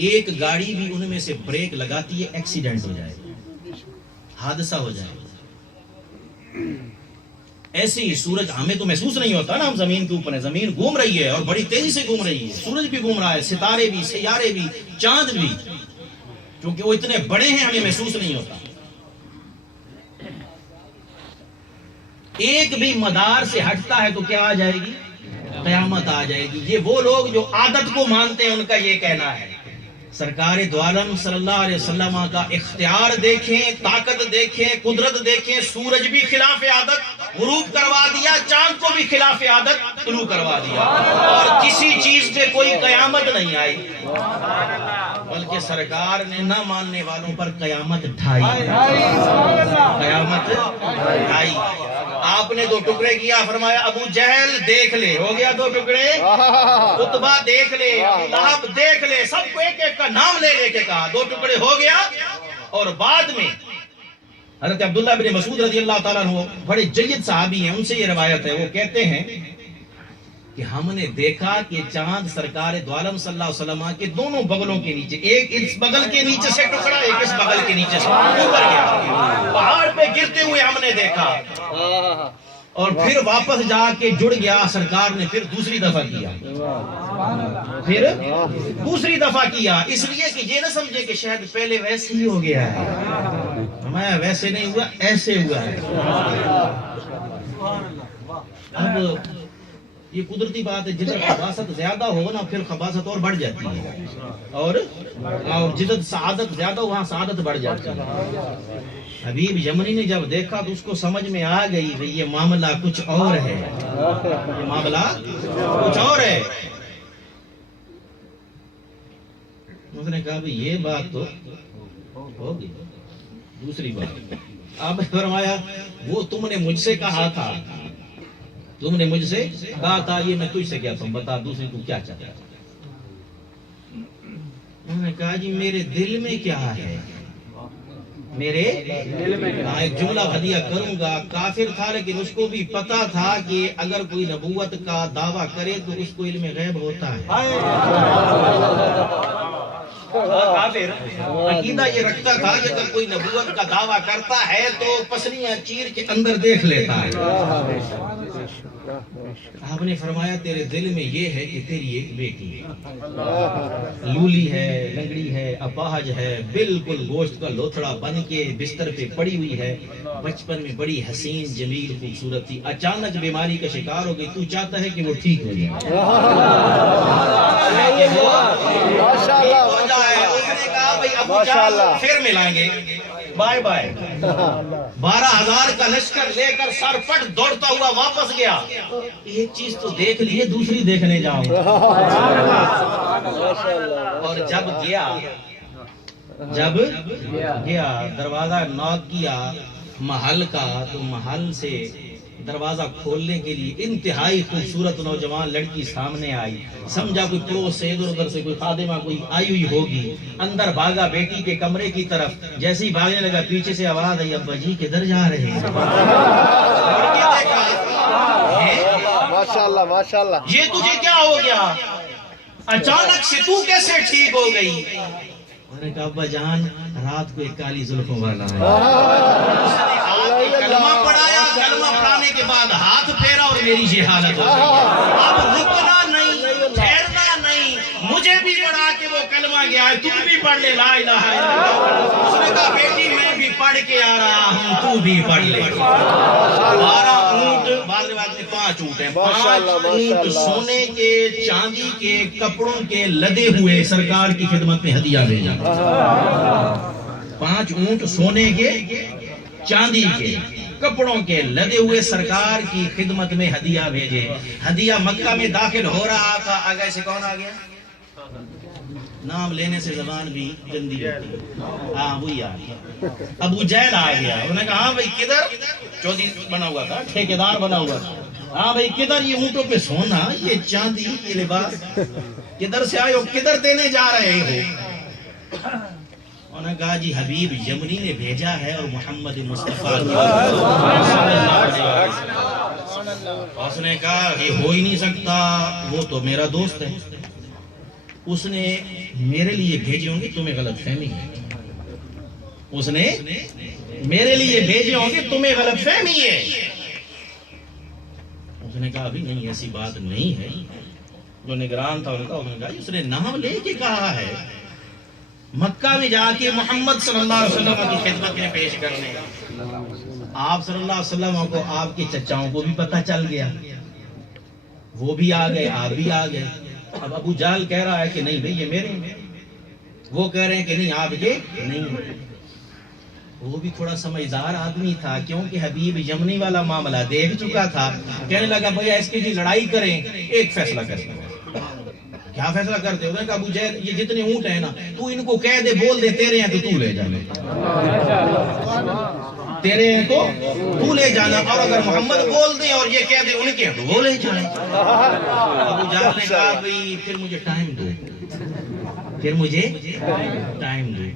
ایک گاڑی بھی ان میں سے بریک لگاتی ہے، ایکسیڈنٹ ہو جائے گا، حادثہ ہو جائے گا۔ ایسے ہی سورج، ہمیں تو محسوس نہیں ہوتا نا، ہم زمین کے اوپر ہیں، زمین گھوم رہی ہے اور بڑی تیزی سے گھوم رہی ہے، سورج بھی گھوم رہا ہے، ستارے بھی، سیارے بھی، چاند بھی، کیونکہ وہ اتنے بڑے ہیں ہمیں محسوس نہیں ہوتا۔ ایک بھی مدار سے ہٹتا ہے تو کیا آ جائے گی؟ قیامت آ جائے گی۔ یہ وہ لوگ جو عادت کو مانتے ہیں ان کا یہ کہنا ہے۔ سرکار دو عالم صلی اللہ علیہ وسلم کا اختیار دیکھیں، طاقت دیکھیں، قدرت دیکھیں، سورج بھی خلاف عادت غروب کروا دیا، چاند کو بھی خلاف عادت طلوع کروا دیا، اور کسی چیز پہ کوئی قیامت نہیں آئی، بلکہ سرکار نے نہ ماننے والوں پر قیامت ڈھائی، قیامت ڈھائی۔ آپ نے 2 ٹکڑے کیا، فرمایا ابو جہل دیکھ لے، ہو گیا 2 ٹکڑے، عتبہ دیکھ لے، ابو لہب دیکھ لے، سب کو ایک ایک کا نام لے لے کے کہا، 2 ٹکڑے ہو گیا۔ اور بعد میں حضرت عبداللہ بن مسعود رضی اللہ تعالیٰ عنہ بڑے جید صحابی ہیں، ان سے یہ روایت ہے، وہ کہتے ہیں کہ ہم نے دیکھا کہ چاند سرکار دو عالم صلی اللہ علیہ وسلم کے دونوں بغلوں کے نیچے، ایک اس بغل کے نیچے سے ٹکڑا، ایک اس بغل کے نیچے سے اوپر گیا، پہاڑ پہ گرتے ہوئے ہم نے دیکھا، اور پھر واپس جا کے جڑ گیا۔ سرکار نے پھر دوسری دفعہ کیا، پھر دوسری دفعہ کیا، اس لیے کہ یہ نہ سمجھے کہ شاید پہلے ویسے ہی ہو گیا ہے، ہمیں ویسے نہیں ہوا، ایسے ہوا ہے۔ اب یہ قدرتی بات ہے، جدھر خباثت زیادہ ہو نا پھر خباثت اور بڑھ جاتی ہے، اور جدھر سعادت زیادہ ہو وہاں سعادت بڑھ جاتی ہے۔ حبیب یمنی نے جب دیکھا تو اس کو سمجھ میں آ گئی کہ یہ معاملہ کچھ اور ہے، یہ معاملہ کچھ اور ہے۔ اس نے کہا بھی یہ بات تو ہوگی، دوسری بات آپ نے فرمایا وہ تم نے مجھ سے کہا تھا، تم نے مجھ سے کہا تھا، یہ میں تجھ سے کیا تم بتا، دوسری تو کیا چاہتا ہے؟ انہوں نے کہا جی میرے دل میں کیا ہے، میرے دل میں ایک جملہ ہدیہ کروں گا۔ کافر تھا لیکن اس کو بھی پتا تھا کہ اگر کوئی نبوت کا دعویٰ کرے تو اس کو علم غیب ہوتا ہے۔ کافر عقیدہ یہ رکھتا تھا کہ اگر کوئی نبوت کا دعویٰ کرتا ہے تو پسلیاں چیر کے اندر دیکھ لیتا ہے۔ آپ نے فرمایا تیرے دل میں یہ ہے کہ تیری ایک بیٹی ہے، لولی ہے، لنگڑی ہے، اپاہج ہے، بالکل گوشت کا لوتھڑا بن کے بستر پہ پڑی ہوئی ہے، بچپن میں بڑی حسین جمیل خوبصورت تھی، اچانک بیماری کا شکار ہو گئی، تو چاہتا ہے کہ وہ ٹھیک ہو جائے۔ اس نے کہا بھائی ابو جہل پھر ملائیں گے، بائے بائے۔ 12,000 کا لشکر لے کر سر پٹ دوڑتا ہوا واپس گیا۔ ایک چیز تو دیکھ لیے، دوسری دیکھنے جاؤں۔ اور جب گیا دروازہ نوک کیا محل کا، تو محل سے دروازہ کھولنے کے لیے انتہائی خوبصورت نوجوان لڑکی سامنے آئی، سمجھا کوئی پڑوس سے ادھر ادھر سے کوئی خادمہ کوئی آئی ہوئی ہوگی، اندر بھاگا بیٹی کے کمرے کی طرف، جیسے ہی بھاگنے لگا پیچھے سے آواز آئی ابا جی کدھر جا رہے ہیں؟ ماشاءاللہ ماشاءاللہ، یہ تجھے کیا ہو گیا، اچانک سے تو کیسے ٹھیک ہو گئی؟ انہوں نے کہا ابا جان رات کو ایک کالی زلفوں والا ہے، کلمہ پڑھایا، کلمہ پڑھانے کے بعد ہاتھ پھیرا اور میری یہ حالت ہو گئی، اب رکنا نہیں، ٹھہرنا نہیں، مجھے بھی پڑھا کے وہ کلمہ گیا ہے، تم بھی پڑھ لے لا الہ الا اللہ۔ اس نے کہا بیٹی میں بھی پڑھ کے آ رہا ہوں، تو بھی پڑھ لے۔ 12 اونٹ، بعض روایت میں 5 5 اونٹ ہیں، 5 اونٹ سونے کے چاندی کے کپڑوں کے لدے ہوئے سرکار کی خدمت میں ہدیہ بھیجا۔ 5 اونٹ سونے کے چاندی کے کپڑوں کے لدے ہوئے سرکار کی خدمت میں ہدیہ بھیجے۔ ہدیہ مکہ میں داخل ہو رہا تھا، آگے سے کون آ گیا؟ نام لینے سے زبان بھی گندی ہوتی ہے۔ ہاں وہی آ گیا، ابو جہل آ گیا۔ انہوں نے کہا ہاں بھائی کدھر؟ چودھری بنا ہوا تھا، ٹھیکیدار بنا ہوا تھا۔ ہاں بھائی کدھر یہ اونٹوں پہ سونا، یہ چاندی، یہ لباس کدھر سے آئے ہو، کدھر دینے جا رہے ہو؟ انہوں نے کہا جی حبیب یمنی نے بھیجا ہے اور محمد مصطفیٰ اس نے کہا یہ ہو ہی نہیں سکتا، وہ تو میرا دوست ہے، اس نے میرے لیے بھیجے ہوں گے، تمہیں غلط فہمی ہے، اس نے میرے لیے بھیجے ہوں گے، تمہیں غلط فہمی ہے۔ اس نے کہا ابھی نہیں، ایسی بات نہیں ہے۔ جو نگران تھا انہوں نے کہا اس نے نام لے کے کہا ہے مکہ میں جا کے محمد صلی اللہ علیہ وسلم کی خدمت میں پیش کرنے۔ آپ صلی اللہ علیہ وسلم کو آپ کے چچاؤں کو بھی پتہ چل گیا، وہ بھی آ گئے، آپ بھی آ گئے۔ اب ابو جہل کہہ رہا ہے کہ نہیں بھئی یہ میرے، وہ کہہ رہے ہیں کہ نہیں آپ کے نہیں۔ وہ بھی تھوڑا سمجھدار آدمی تھا، کیونکہ حبیب یمنی والا معاملہ دیکھ چکا تھا۔ کہنے لگا بھئی اس کی جی لڑائی کریں، ایک فیصلہ کریں۔ کیا فیصلہ کرتے ہو؟ کہ ابو جہل یہ جتنے اونٹ ہیں نا، تو ان کو کہہ دے، بول دے تیرے ہیں تو لے جانا، تیرے ہیں تو لے جانا، اور اگر محمد بول دے اور یہ کہہ دے ان کے ہیں تو وہ لے جائیں۔ ابو جہل نے کہا بھئی پھر مجھے ٹائم دو، پھر مجھے ٹائم دو۔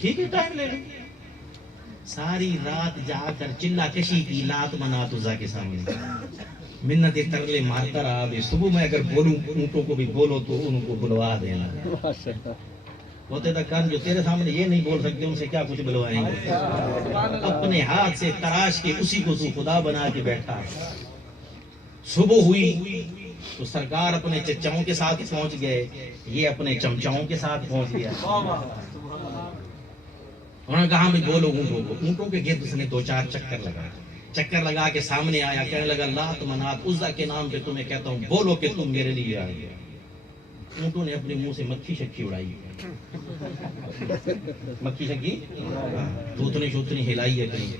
ٹھیک ہے ٹائم لے لیں۔ ساری رات جا کر چلا کشی کی لات منات عزا کے سامنے، منت ترلے مارتا رہا۔ صبح میں اگر بولوں اونٹوں کو بھی بولو تو ان کو بلوا دینا، ہوتے تک کان جو تیرے سامنے یہ نہیں بول سکتے ان سے کیا کچھ بلوائیں گے۔ اپنے ہاتھ سے تراش کے اسی کو تو خدا بنا کے بیٹھا۔ صبح ہوئی تو سرکار اپنے چچاؤں کے ساتھ پہنچ گئے، یہ اپنے چمچاؤں کے ساتھ پہنچ گیا۔ انہوں نے کہا میں بولو اونٹوں کو، اونٹوں کے گرد اس نے 2-4 چکر لگا کے سامنے آیا، کہنے لگا لات منات عزا کے نام پہ تمہیں کہتا ہوں بولو کہ تم میرے لیے آئے۔ اونٹوں نے اپنے منہ سے مکھی شکی اڑائی، مکھی شکی دوتنی شوتنی ہلائی ہے کہیں۔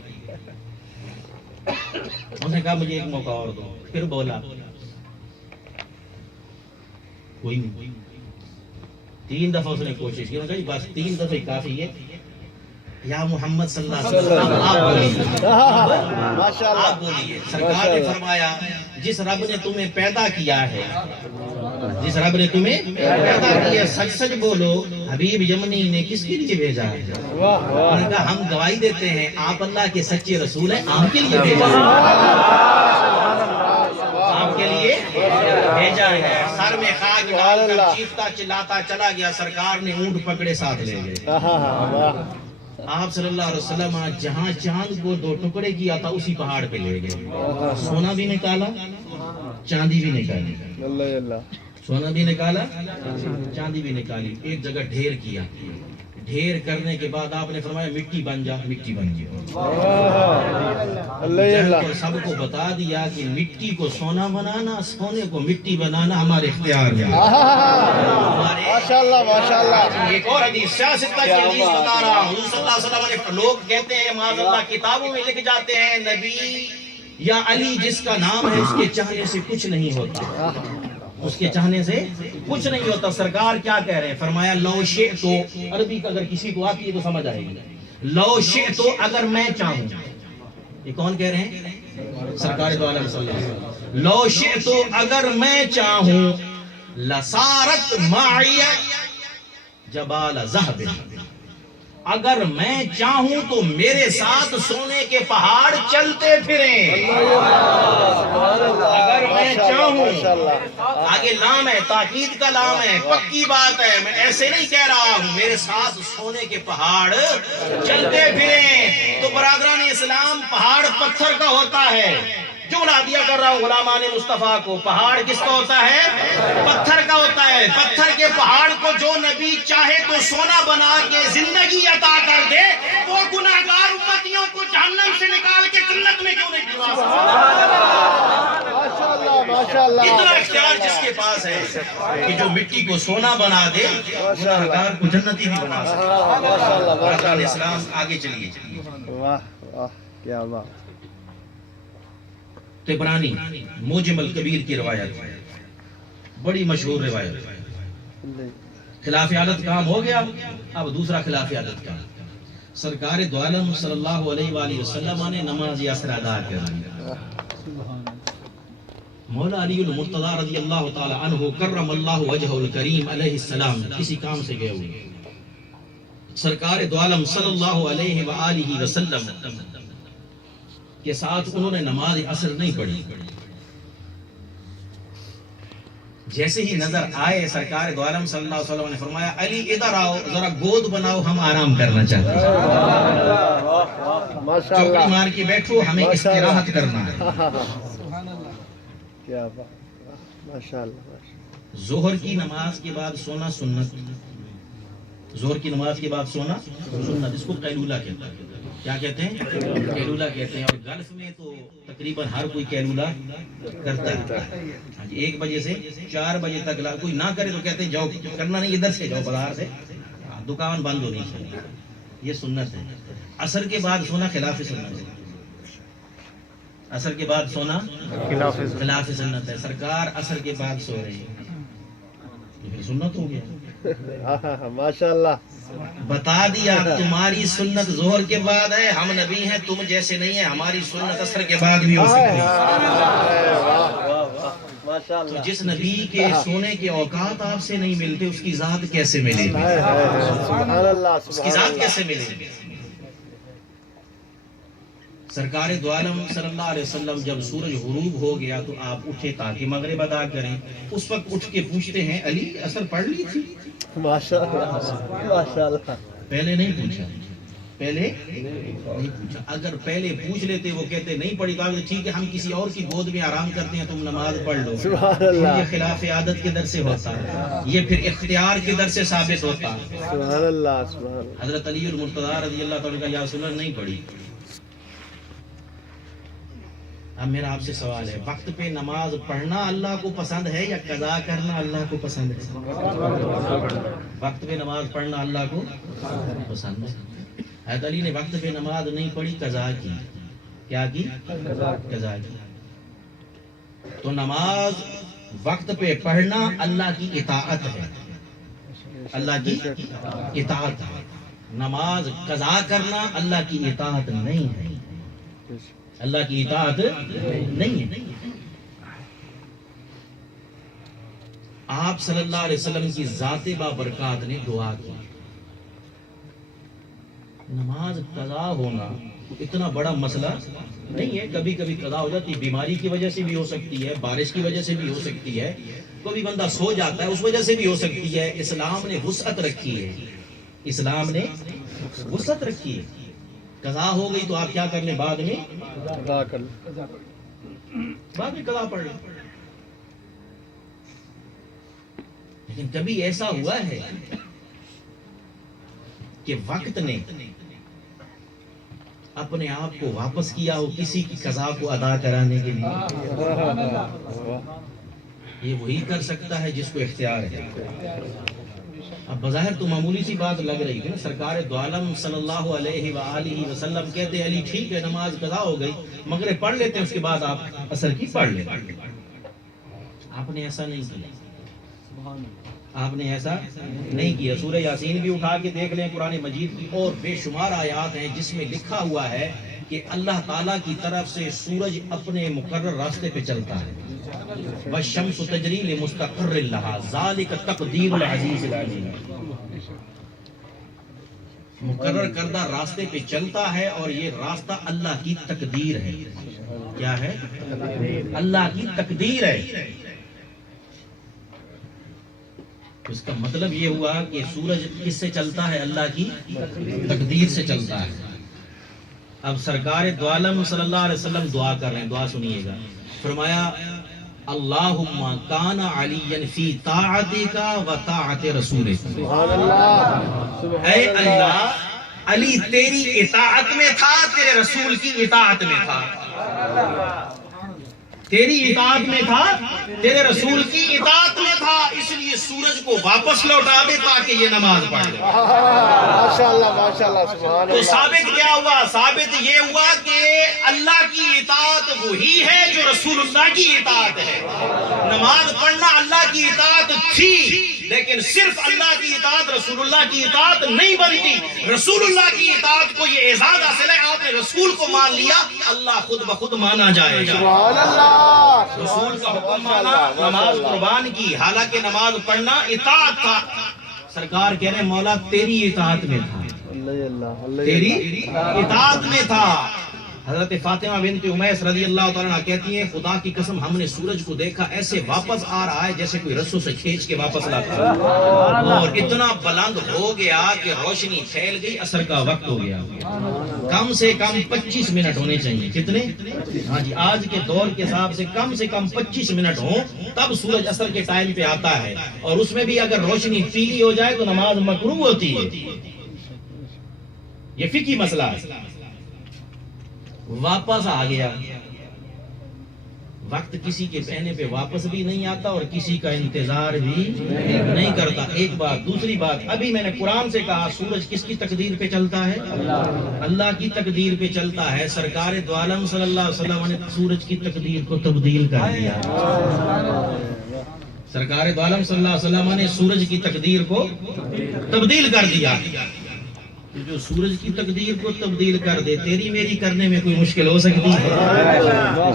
انہوں نے کہا مجھے ایک موقع اور دو، پھر بولا کوئی نہیں۔ 3 دفعہ اس نے کوشش کی، انہوں نے کہا بس 3 دفعہ کافی ہے۔ یا محمد صلی اللہ علیہ وسلم آپ بولیے۔ سرکار نے فرمایا جس رب نے تمہیں پیدا کیا ہے، جس رب نے تمہیں پیدا کیا، سچ سچ بولو حبیب یمنی نے کس کے لیے بھیجا ہے؟ انہوں نے کہا ہم گواہی دیتے ہیں آپ اللہ کے سچے رسول ہیں، آپ کے لیے بھیجا ہے، آپ کے لیے بھیجا ہے۔ سر میں خاک ڈال کر چیختا چلاتا چلا گیا، سرکار نے اونٹ پکڑے ساتھ لے گئے۔ آپ صلی اللہ علیہ وسلم جہاں چاند کو 2 ٹکڑے کیا تھا اسی پہاڑ پہ لے گئے، سونا بھی نکالا چاندی بھی نکالی، سونا بھی نکالا چاندی بھی نکالی، ایک جگہ ڈھیر کیا، ڈھیر کرنے کے بعد آپ نے فرمایا مٹی بن جا، مٹی بن گیا۔ سب کو بتا دیا کہ مٹی کو سونا بنانا، سونے کو مٹی بنانا ہمارے اختیار میں۔ ماشاءاللہ ماشاءاللہ۔ ایک اور حدیث سیاست کی حدیث بتا رہا ہوں، صلی اللہ علیہ وسلم نے، لوگ کہتے ہیں معاذ اللہ کتابوں میں لکھ جاتے ہیں نبی یا علی جس کا نام ہے اس کے چاہنے سے کچھ نہیں ہوتا، اس کے چاہنے سے کچھ نہیں ہوتا۔ سرکار کیا کہہ رہے ہیں؟ فرمایا لو شئتو، عربی کا اگر کسی کو آتی ہے تو سمجھ آئے گی، لو شئتو اگر میں چاہوں، یہ کون کہہ رہے ہیں؟ سرکار دو عالم صلی اللہ علیہ وسلم۔ لو شئتو اگر میں چاہوں، لسارت معی جبال ذہب، اگر میں چاہوں تو میرے ساتھ سونے کے پہاڑ چلتے پھریں، اگر میں چاہوں۔ آگے لام ہے، تاکید کا لام ہے، پکی بات ہے، میں ایسے نہیں کہہ رہا ہوں، میرے ساتھ سونے کے پہاڑ چلتے پھریں۔ تو برادران اسلام پہاڑ پتھر کا ہوتا ہے، جملہ دیا کر رہا ہوں غلامان مصطفیٰ کو، پہاڑ کس کا ہوتا ہے؟ پتھر کا ہوتا ہے۔ پتھر کے پہاڑ کو جو نبی چاہے تو سونا بنا کے زندگی عطا کر دے، وہ گناہگار امتیوں کو جہنم سے نکال کے جنت میں کیوں نہیں پہنچا سکتا؟ اتنا اختیار جس کے پاس ہے کہ جو مٹی کو سونا بنا دے، گناہگار کو جنتی بھی بنا سکتا ہے۔ اسلام آگے چلیے۔ واہ واہ کیا بات۔ طبرانی موجم الکبیر کی روایت، بڑی مشہور روایت۔ خلاف عادت کام ہو گیا، اب دوسرا خلاف عادت کام۔ سرکار دو عالم صلی اللہ علیہ وآلہ وسلم نے نماز عصر ادا کر دی۔ مولا علی المرتضی رضی اللہ تعالی عنہ کرم اللہ وجہہ الکریم علیہ السلام کسی کام سے گئے ہوئے، سرکار دو عالم صلی اللہ علیہ وآلہ وسلم کے ساتھ انہوں نے نماز عصر نہیں پڑھی۔ جیسے ہی نظر آئے سرکار دو عالم صلی اللہ علیہ وسلم نے فرمایا علی ادھر آؤ، ذرا گود بناؤ، ہم آرام کرنا چاہتے ہیں، چوکڑی مار کے بیٹھو، ہمیں استراحت کرنا ہے۔ کیا بات، ماشاءاللہ۔ ظہر کی نماز کے بعد سونا سنت، ظہر کی نماز کے بعد سونا سنت، اس کو قیلولہ کہتے ہیں۔ کیا کہتے ہیں؟ قیلولہ کہتے ہیں۔ اور گلف میں تو تقریباً ہر کوئی قیلولہ کرتا ہے۔ 1 بجے سے 4 بجے تک کوئی نہ کرے تو کہتے ہیں جاؤ، کرنا نہیں ادھر سے جاؤ، بازار سے دکان بند ہونی چاہیے، یہ سنت ہے۔ عصر کے بعد سونا خلاف سنت ہے، عصر کے بعد سونا خلاف سنت ہے۔ سرکار عصر کے بعد سو رہے ہیں، یہ پھر سنت ہو گیا۔ ماشاءاللہ، بتا دیا تمہاری سنت ظہر کے بعد ہے، ہم نبی ہیں تم جیسے نہیں ہیں، ہماری سنت عصر کے بعد بھی ہو سکتی ہے۔ تو جس نبی کے سونے کے اوقات آپ سے نہیں ملتے، اس کی ذات کیسے ملے گی؟ اس کی ذات کیسے ملے گی؟ سرکار دو عالم صلی اللہ علیہ وسلم جب سورج غروب ہو گیا تو آپ اٹھے تاکہ مغرب ادا کریں۔ اس وقت اٹھ کے پوچھتے ہیں علی عصر پڑھ لی تھی؟ ماشاءاللہ، پہلے نہیں پوچھا، پہلے نہیں پوچھا۔ اگر پہلے پوچھ لیتے، وہ کہتے نہیں پڑھی، تو ٹھیک ہے ہم کسی اور کی گود میں آرام کرتے ہیں، تم نماز پڑھ لو۔ یہ خلاف عادت کے در سے ہوتا ہے، یہ پھر اختیار کے در سے ثابت ہوتا ہے۔ سبحان اللہ، سبحان اللہ۔ حضرت علی المرتضی رضی اللہ تعالیٰ کا یا رسول اللہ نہیں پڑھی۔ اب میرا آپ سے سوال ہے، وقت پہ نماز پڑھنا اللہ کو پسند ہے یا قضا کرنا اللہ کو پسند ہے؟ وقت پہ نماز پڑھنا اللہ کو پسند ہے۔ حضرت علی نے وقت پہ نماز نہیں پڑھی، قضا کی۔ کیا کی؟ قضا کی۔ تو نماز وقت پہ پڑھنا اللہ کی اطاعت ہے، اللہ کی اطاعت ہے۔ نماز قضا کرنا اللہ کی اطاعت نہیں ہے، اللہ کی اطاعت نہیں ہے۔ آپ صلی اللہ علیہ وسلم کی ذات بابرکات نے دعا کی، نماز قضا ہونا اتنا بڑا مسئلہ نہیں ہے، کبھی کبھی قضا ہو جاتی، بیماری کی وجہ سے بھی ہو سکتی ہے، بارش کی وجہ سے بھی ہو سکتی ہے، کبھی بندہ سو جاتا ہے اس وجہ سے بھی ہو سکتی ہے۔ اسلام نے وسعت رکھی ہے، اسلام نے وسعت رکھی ہے۔ قضا ہو گئی تو آپ کیا کر لیں، بعد میں قضا پڑھ لیں۔ لیکن کبھی ایسا ہوا ہے کہ وقت نے اپنے آپ کو واپس کیا ہو کسی کی قضا کو ادا کرانے کے لیے؟ یہ وہی کر سکتا ہے جس کو اختیار ہے۔ اب بظاہر تو معمولی سی بات لگ رہی ہے نا، سرکار دو عالم صلی اللہ علیہ وآلہ وسلم کہتے علی ٹھیک ہے نماز قضا ہو گئی، مگر پڑھ لیتے ہیں، اس کے بعد آپ عصر کی پڑھ لیں۔ آپ نے ایسا نہیں کیا، آپ نے ایسا نہیں کیا۔ سورہ یاسین بھی اٹھا کے دیکھ لیں، قرآن مجید کی اور بے شمار آیات ہیں جس میں لکھا ہوا ہے کہ اللہ تعالیٰ کی طرف سے سورج اپنے مقرر راستے پہ چلتا ہے، وَالشَّمْسُ تَجْرِي لِمُسْتَقَرٍّ لَهَا ذَلِكَ تَقْدِيرُ الْعَزِيزِ الْعَلِيمِ۔ مقرر کردہ راستے پہ چلتا ہے اور یہ راستہ اللہ کی تقدیر ہے۔ کیا ہے؟ اللہ کی تقدیر ہے۔ اس کا مطلب یہ ہوا کہ سورج کس سے چلتا ہے؟ اللہ کی تقدیر سے چلتا ہے۔ اب سرکار دو عالم صلی اللہ علیہ وسلم دعا کر رہے ہیں، دعا سنیے گا. فرمایا اللہم کان علی فی طاعتک و طاعت رسولک. سبحان اللہ. اے اللہ، علی تیری اطاعت میں تھا، تیرے رسول کی اطاعت میں تھا. تیری اطاعت میں تھا، تیرے رسول کی اطاعت میں تھا، اس لیے سورج کو واپس لوٹا دے تاکہ یہ نماز پڑھ لے. ماشاءاللہ ماشاءاللہ. سبحان تو اللہ. ثابت کیا ہوا؟ ثابت یہ ہوا کہ اللہ کی اطاعت وہی ہے جو رسول اللہ کی اطاعت ہے. نماز پڑھنا اللہ کی اطاعت تھی، لیکن صرف اللہ کی اطاعت رسول اللہ کی اطاعت نہیں بنتی. رسول اللہ کی اطاعت کو یہ اعزاز حاصل ہے، آپ نے رسول کو مان لیا، اللہ خود بخود مانا جائے گا. سبحان اللہ. رسول کا حکم مانا، نماز قربان کی، حالانکہ نماز پڑھنا اطاعت تھا. سرکار کہہ رہے مولا تیری اطاعت میں تھا، اللہ اللہ اللہ. تیری اطاعت میں تھا. حضرت فاطمہ بنت امیس رضی اللہ تعالیٰ عنہ کہتی ہیں خدا کی قسم ہم نے سورج کو دیکھا ایسے واپس آ رہا ہے جیسے کوئی رسوں سے کھینچ کے واپس لاتا ہے، اور اتنا بلند ہو گیا کہ روشنی پھیل گئی، عصر کا وقت ہو گیا. کم سے کم 25 منٹ ہونے چاہیے. کتنے؟ ہاں جی، آج کے دور کے حساب سے کم 25 منٹ ہوں تب سورج عصر کے ٹائم پہ آتا ہے، اور اس میں بھی اگر روشنی پیلی ہو جائے تو نماز مکروہ ہوتی ہے. یہ فقہی مسئلہ ہے. واپس آ گیا، وقت کسی کے کہنے پہ واپس بھی نہیں آتا اور کسی کا انتظار بھی نہیں کرتا. ایک بات. دوسری بات، ابھی میں نے قرآن سے کہا سورج کس کی تقدیر پہ چلتا ہے؟ اللہ کی تقدیر پہ چلتا ہے. سرکار دو عالم صلی اللہ علیہ وسلم نے سورج کی تقدیر کو تبدیل کر دیا. سرکار دو عالم صلی اللہ علیہ وسلم نے سورج کی تقدیر کو تبدیل کر دیا. جو سورج کی تقدیر کو تبدیل کر دے، تیری میری کرنے میں کوئی مشکل ہو سکتی ہے؟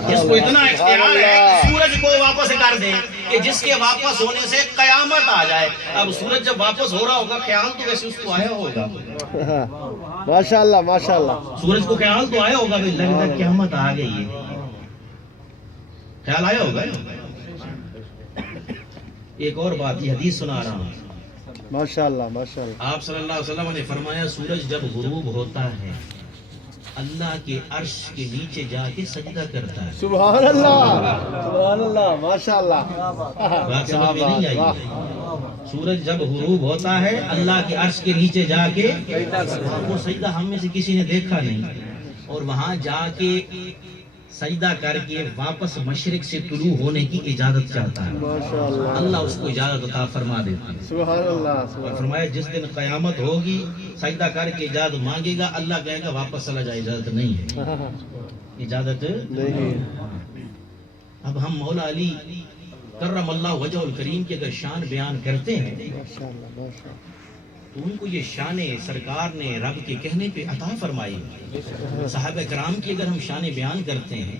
جس کو اتنا اختیار ہے کہ سورج کو واپس کر دے کہ جس کے واپس ہونے سے قیامت آ جائے. اب سورج جب واپس ہو رہا ہوگا خیال تو ویسے اس کو آیا ہوگا. ماشاءاللہ ماشاءاللہ. سورج کو خیال تو آیا ہوگا کہ لگتا قیامت آ گئی ہے، خیال آیا ہوگا. ایک اور بات، یہ حدیث سنا رہا ہوں. ماشاءاللہ ماشاءاللہ. آپ صلی اللہ علیہ وسلم نے فرمایا سورج جب غروب ہوتا ہے اللہ کے عرش کے نیچے جا کے سجدہ کرتا ہے. سبحان اللہ سبحان اللہ. ماشاءاللہ. بات سمجھ میں نہیں آئی؟ سورج جب غروب ہوتا ہے اللہ کے عرش کے نیچے جا کے وہ سجدہ ہم میں سے کسی نے دیکھا نہیں، اور وہاں جا کے سجدہ کر کے واپس مشرق سے طلوع ہونے کی اجازت چاہتا ہے. ماشاءاللہ. اللہ اس کو اجازت عطا فرما دیتا ہے. سبحان اللہ. اور فرمایا جس دن قیامت ہوگی سجدہ کر کے اجازت مانگے گا، اللہ کہے گا واپس چلا جائے، اجازت نہیں ہے، اجازت نہیں. اب ہم مولا علی کرم اللہ وجہ الکریم کی اگر شان بیان کرتے ہیں ماشاءاللہ ماشاءاللہ. تو ان کو یہ شان سرکار نے رب کے کہنے پہ عطا فرمائی. صحابہ کرام کی اگر ہم شان بیان کرتے ہیں،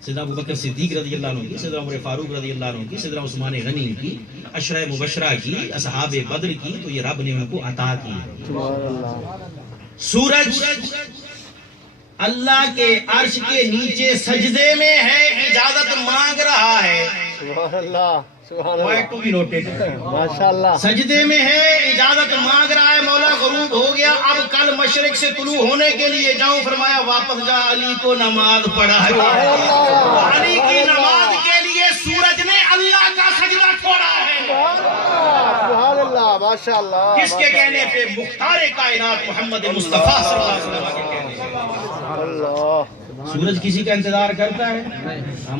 سیدنا ابوبکر صدیق رضی اللہ عنہ کی، سیدنا عمر فاروق رضی اللہ عنہ کی، سیدنا عثمان غنی کی، عشرہ مبشرہ کی، اصحاب بدر کی، تو یہ رب نے ان کو عطا کی. سبحان اللہ. سورج اللہ کے عرش کے نیچے سجدے میں ہے، اجازت مانگ رہا ہے. سبحان اللہ سبحان اللہ. ماشاءاللہ. سجدے میں ہے، اجازت مانگ رہا ہے. مولا غروب ہو گیا، اب کل مشرق سے طلوع ہونے کے لیے جاؤں، فرمایا واپس جا، علی کو نماز پڑھا ہے. علی کی نماز کے لیے سورج نے اللہ کا سجدہ چھوڑا ہے. سبحان اللہ ماشاءاللہ. کس کے کہنے پہ؟ مختار کائنات محمد مصطفیٰ صلی اللہ علیہ وسلم کے کہنے پہ. اللہ. سورج کسی کا انتظار کرتا ہے؟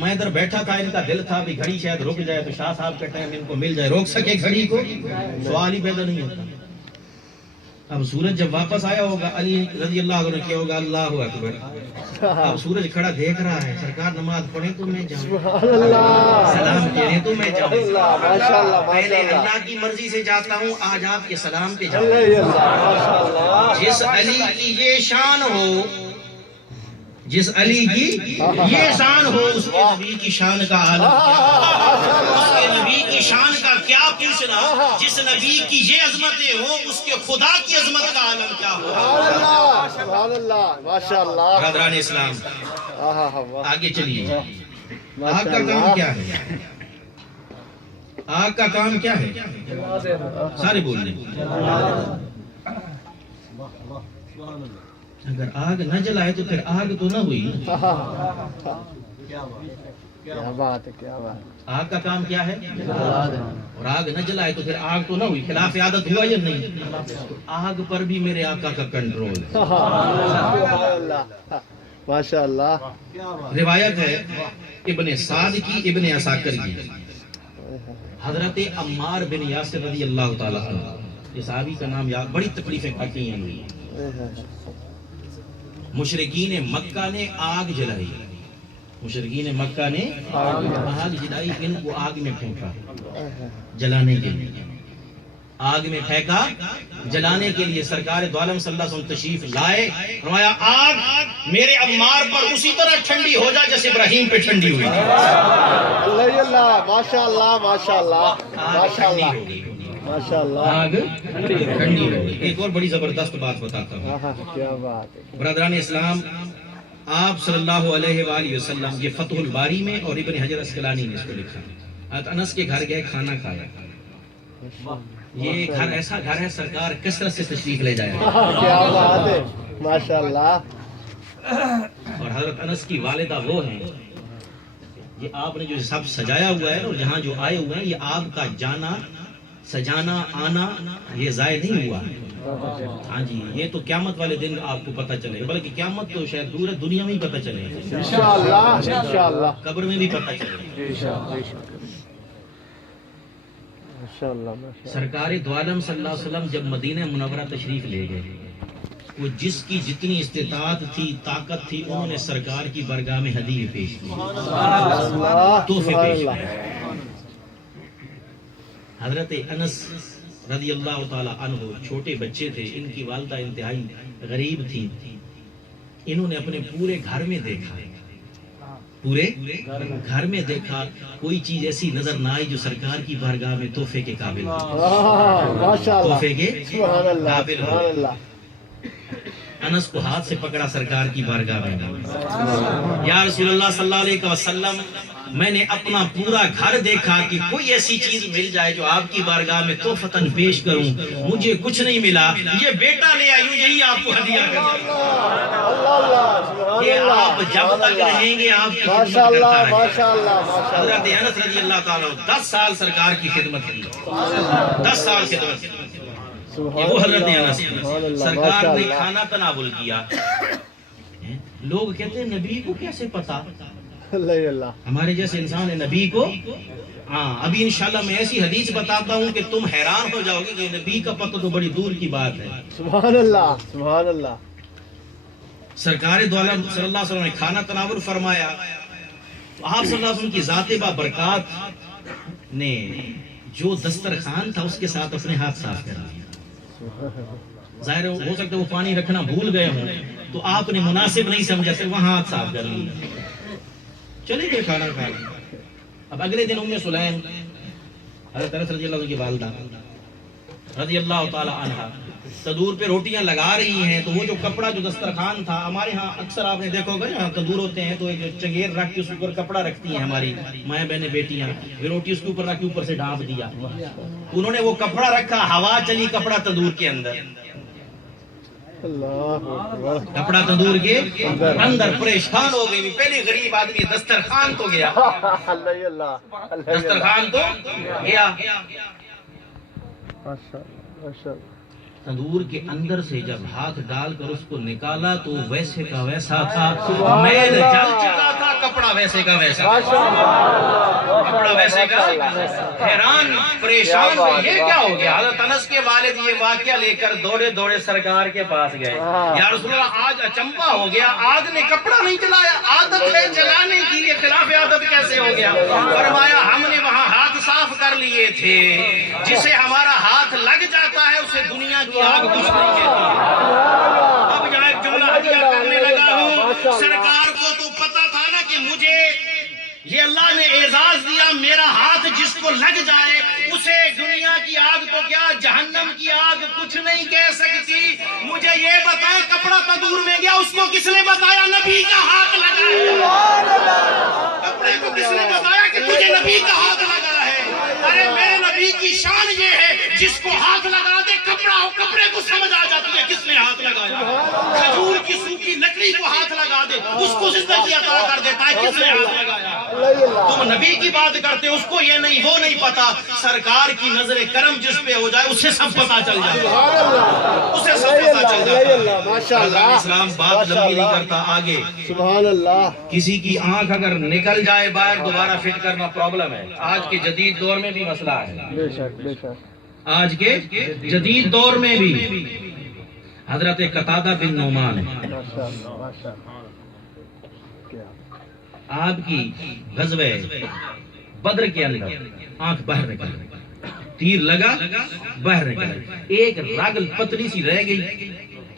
میں ادھر بیٹھا تھا، ان کا دل تھا بھی گھڑی شاید رک جائے تو شاہ صاحب کا ٹائم ان کو مل جائے، روک سکے گھڑی کو؟ سوال ہی پیدا نہیں ہوتا. اب سورج جب واپس آیا ہوگا، علی رضی اللہ عنہ نے کیا ہوگا اللہ اکبر. اب سورج کھڑا دیکھ رہا ہے، سرکار نماز پڑھیں تو میں جاؤں، سبحان اللہ. سلام کہنے تو میں جاؤں. ماشاءاللہ پہلے ماشاءاللہ. اللہ کی مرضی سے جاتا ہوں، آج آپ کے سلام پہ جاؤں. ماشاءاللہ. جس علی کی یہ شان ہو، جس علی کی یہ شان ہو، اس کے نبی کی شان کا عالم کیا؟ اس کے نبی کی شان کا کیا پوچھنا؟ جس نبی کی یہ عظمتیں ہوں، اس کے خدا کی عظمت کا عالم کیا ہو؟ سبحان اللہ سبحان اللہ. ماشاءاللہ. برادران اسلام، آگے چلیے. آگ کا کام ماشاءاللہ. کیا ہے؟ آگ کا کام کیا ہے؟ سارے بول رہے ہیں. اگر آگ نہ جلائے تو پھر آگ تو نہ ہوئی. کیا بات ہے، کیا بات ہے. آگ کا کام کیا ہے؟ اور آگ نہ جلائے تو پھر آگ تو نہ ہوئی. خلاف عادت ہوا یا نہیں؟ آگ پر بھی میرے آقا کا کنٹرول ہے. سبحان اللہ، ماشاء اللہ. روایت ہے ابن سعد کی، ابن عساکر کی، حضرت عمار بن یاسر رضی اللہ تعالیٰ عنہ، یہ صحابی کا نام یاد، بڑی تکلیفیں کاٹی ہیں. مشرکین مکہ نے آگ جلائی، مشرکین مکہ نے آگ جلائی، ان کو آگ میں پھینکا جلانے کے لیے. آگ میں پھینکا جلانے کے لیے. سرکار دو عالم صلی اللہ علیہ وسلم تشریف لائے، فرمایا آگ میرے عمار پر اسی طرح ٹھنڈی ہو جائے جیسے ابراہیم پہ ٹھنڈی ہوئی. اللہ اللہ، ماشاء اللہ، ماشاء اللہ، ماشاء اللہ، ماشاء اللہ. آگ ٹھنڈی ہو گئی. ایک اور بڑی زبردست بات بتاتا ہوں. کیا بات ہے. برادران اسلام، آپ صلی اللہ علیہ وآلہ وسلم، یہ فتح الباری میں اور ابن حجر اسقلانی نے اس کو لکھا. انس کے گھر گئے، کھانا کھایا. یہ گھر ایسا گھر ہے سرکار کثرت سے تشریف لے جائے. کیا بات ہے، ماشاء اللہ. اور حضرت انس کی والدہ وہ ہیں، یہ آپ نے جو سب سجایا ہوا ہے اور جہاں جو آئے ہوئے ہیں، یہ آپ کا جانا، سجانا، آنا یہ ضائع نہیں ہوا. ہاں جی، یہ تو قیامت والے دن آپ کو پتہ چلے گا، بلکہ قیامت تو شاید دور ہے، دنیا میں ہی پتہ چلے گا، انشاءاللہ، انشاءاللہ، قبر میں بھی پتہ چلے گا. سرکار دو عالم صلی اللہ علیہ وسلم جب مدینہ منورہ تشریف لے گئے، وہ جس کی جتنی استطاعت تھی، طاقت تھی، انہوں نے سرکار کی برگاہ میں ہدیے پیش کی، تحفے پیش کیے. حضرت انس رضی اللہ تعالی عنہ چھوٹے بچے تھے، ان کی والدہ انتہائی غریب تھی. انہوں نے اپنے پورے گھر میں دیکھا، پورے گھر میں دیکھا، کوئی چیز ایسی نظر نہ آئی جو سرکار کی بارگاہ میں تحفے کے قابل ہو، تحفے کے قابل ہو. انس کو ہاتھ سے پکڑا سرکار کی بارگاہ میں، یا رسول اللہ صلی اللہ علیہ وسلم، میں نے اپنا پورا گھر دیکھا کہ کوئی ایسی چیز مل جائے جو آپ کی بارگاہ میں تحفتاً پیش کروں، مجھے کچھ نہیں ملا، یہ بیٹا لے آئی ہوں، یہی آپ کو ہدیہ کرتا ہوں. یہ آپ جب تک رہیں گے آپ کی خدمت کرتا رہے گا. حضرت انس رضی اللہ تعالیٰ 10 سال سرکار کی خدمت کی، 10 سال خدمت کی. یہ وہ حضرت انس، سرکار نے کھانا تناول کیا. لوگ کہتے ہیں نبی کو کیسے پتا؟ ہمارے جیسے انسان ہے، نبی کو ہاں. ابھی انشاءاللہ میں ایسی حدیث بتاتا ہوں کہ تم حیران ہو جاؤ گے کہ نبی کا پتہ تو بڑی دور کی بات ہے. سبحان اللہ، سبحان اللہ. سرکار دو عالم صلی اللہ علیہ وسلم نے کھانا تناول فرمایا. آپ صلی اللہ علیہ وسلم کی ذات با برکات نے جو دسترخوان تھا اس کے ساتھ اپنے ہاتھ صاف کر دیا. ظاہر ہو سکتا ہے وہ پانی رکھنا بھول گئے ہوں تو آپ نے مناسب نہیں سمجھا تو وہاں ہاتھ صاف کر لیا، چلے گئے کھانا کھانے. اب اگلے دن ام سلیم حضرت انس رضی اللہ عنہ کی والدہ رضی اللہ تعالی عنہ تندور پہ روٹیاں لگا رہی ہیں، تو وہ جو کپڑا جو دسترخوان تھا، ہمارے ہاں اکثر آپ نے دیکھا ہوگا یہاں تندور ہوتے ہیں تو ایک چنگیر رکھ کے اس اوپر کپڑا رکھتی ہیں ہماری مائیں بہنیں بیٹیاں، وہ روٹی اس کے اوپر رکھ کے اوپر سے ڈھانپ دیا. انہوں نے وہ کپڑا رکھا، ہوا چلی کپڑا تندور کے اندر، کپڑا تندور کے اندر. پریشان ہو گئی، پہلے غریب آدمی، دسترخوان تو گیا، دسترخوان تو گیا. تندور کے اندر سے جب ہاتھ ڈال کر اس کو نکالا تو ویسے کا ویسا تھا، میل جل چکا تھا، کپڑا ویسے کا ویسا، کپڑا ویسے کا. حیران پریشان ہوئے، یہ کیا ہو گیا؟ حضرت انس کے والد یہ واقعہ لے کر دوڑے دوڑے سرکار کے پاس گئے. یا رسول اللہ آج اچمبا ہو گیا، آج نے کپڑا نہیں چلایا، عادت ہے چلانے کی، یہ خلاف عادت کیسے ہو گیا؟ فرمایا ہم نے وہاں ہاتھ صاف کر لیے تھے، جسے ہمارا ہاتھ لگ جاتا ہے اسے دنیا کی آگ کچھ نہیں کہتی ہے. اب یہاں ایک جملہ ہدیہ کرنے لگا ہوں. سرکار کو تو پتا تھا نا کہ مجھے یہ اللہ نے اعزاز دیا، میرا ہاتھ جس کو لگ جائے اسے دنیا کی آگ تو کیا جہنم کی آگ کچھ نہیں کہہ سکتی. مجھے یہ بتائیں کپڑا تندور میں گیا، اس کو کس نے بتایا نبی کا ہاتھ لگا ہے؟ کپڑے کو کس نے بتایا کہ مجھے نبی کا ہاتھ لگا ہے؟ ارے میرے نبی کی شان یہ ہے جس کو ہاتھ لگا دے کپڑا ہو، کپڑے کو سمجھ آ جاتی ہے کس نے ہاتھ لگایا. کھجور کی عزت کی عطا کر دیتا ہے. کس نے ہاتھ لگایا؟ تم نبی کی بات کرتے اس کو یہ نہیں وہ نہیں پتا. سرکار کی نظر کرم جس پہ ہو جائے اسے سب پتا چل جائے, اسے سب پتا چل جاتا ہے. ماشاءاللہ. اسلام بات لمبی نہیں کرتا. آگے سبحان اللہ. کسی کی آنکھ اگر نکل جائے باہر دوبارہ فٹ کرنا پرابلم ہے. آج کے جدید دور میں بھی مسئلہ ہے. بے شک بے شک. آج کے جدید دور میں بھی حضرت قتادہ بن نعمان ماشاءاللہ ماشاءاللہ. آپ کی غزوہ بدر کے اندر آنکھ باہر نکل گئی, تیر لگا باہر نکل گئی, ایک راگل پتلی سی رہ گئی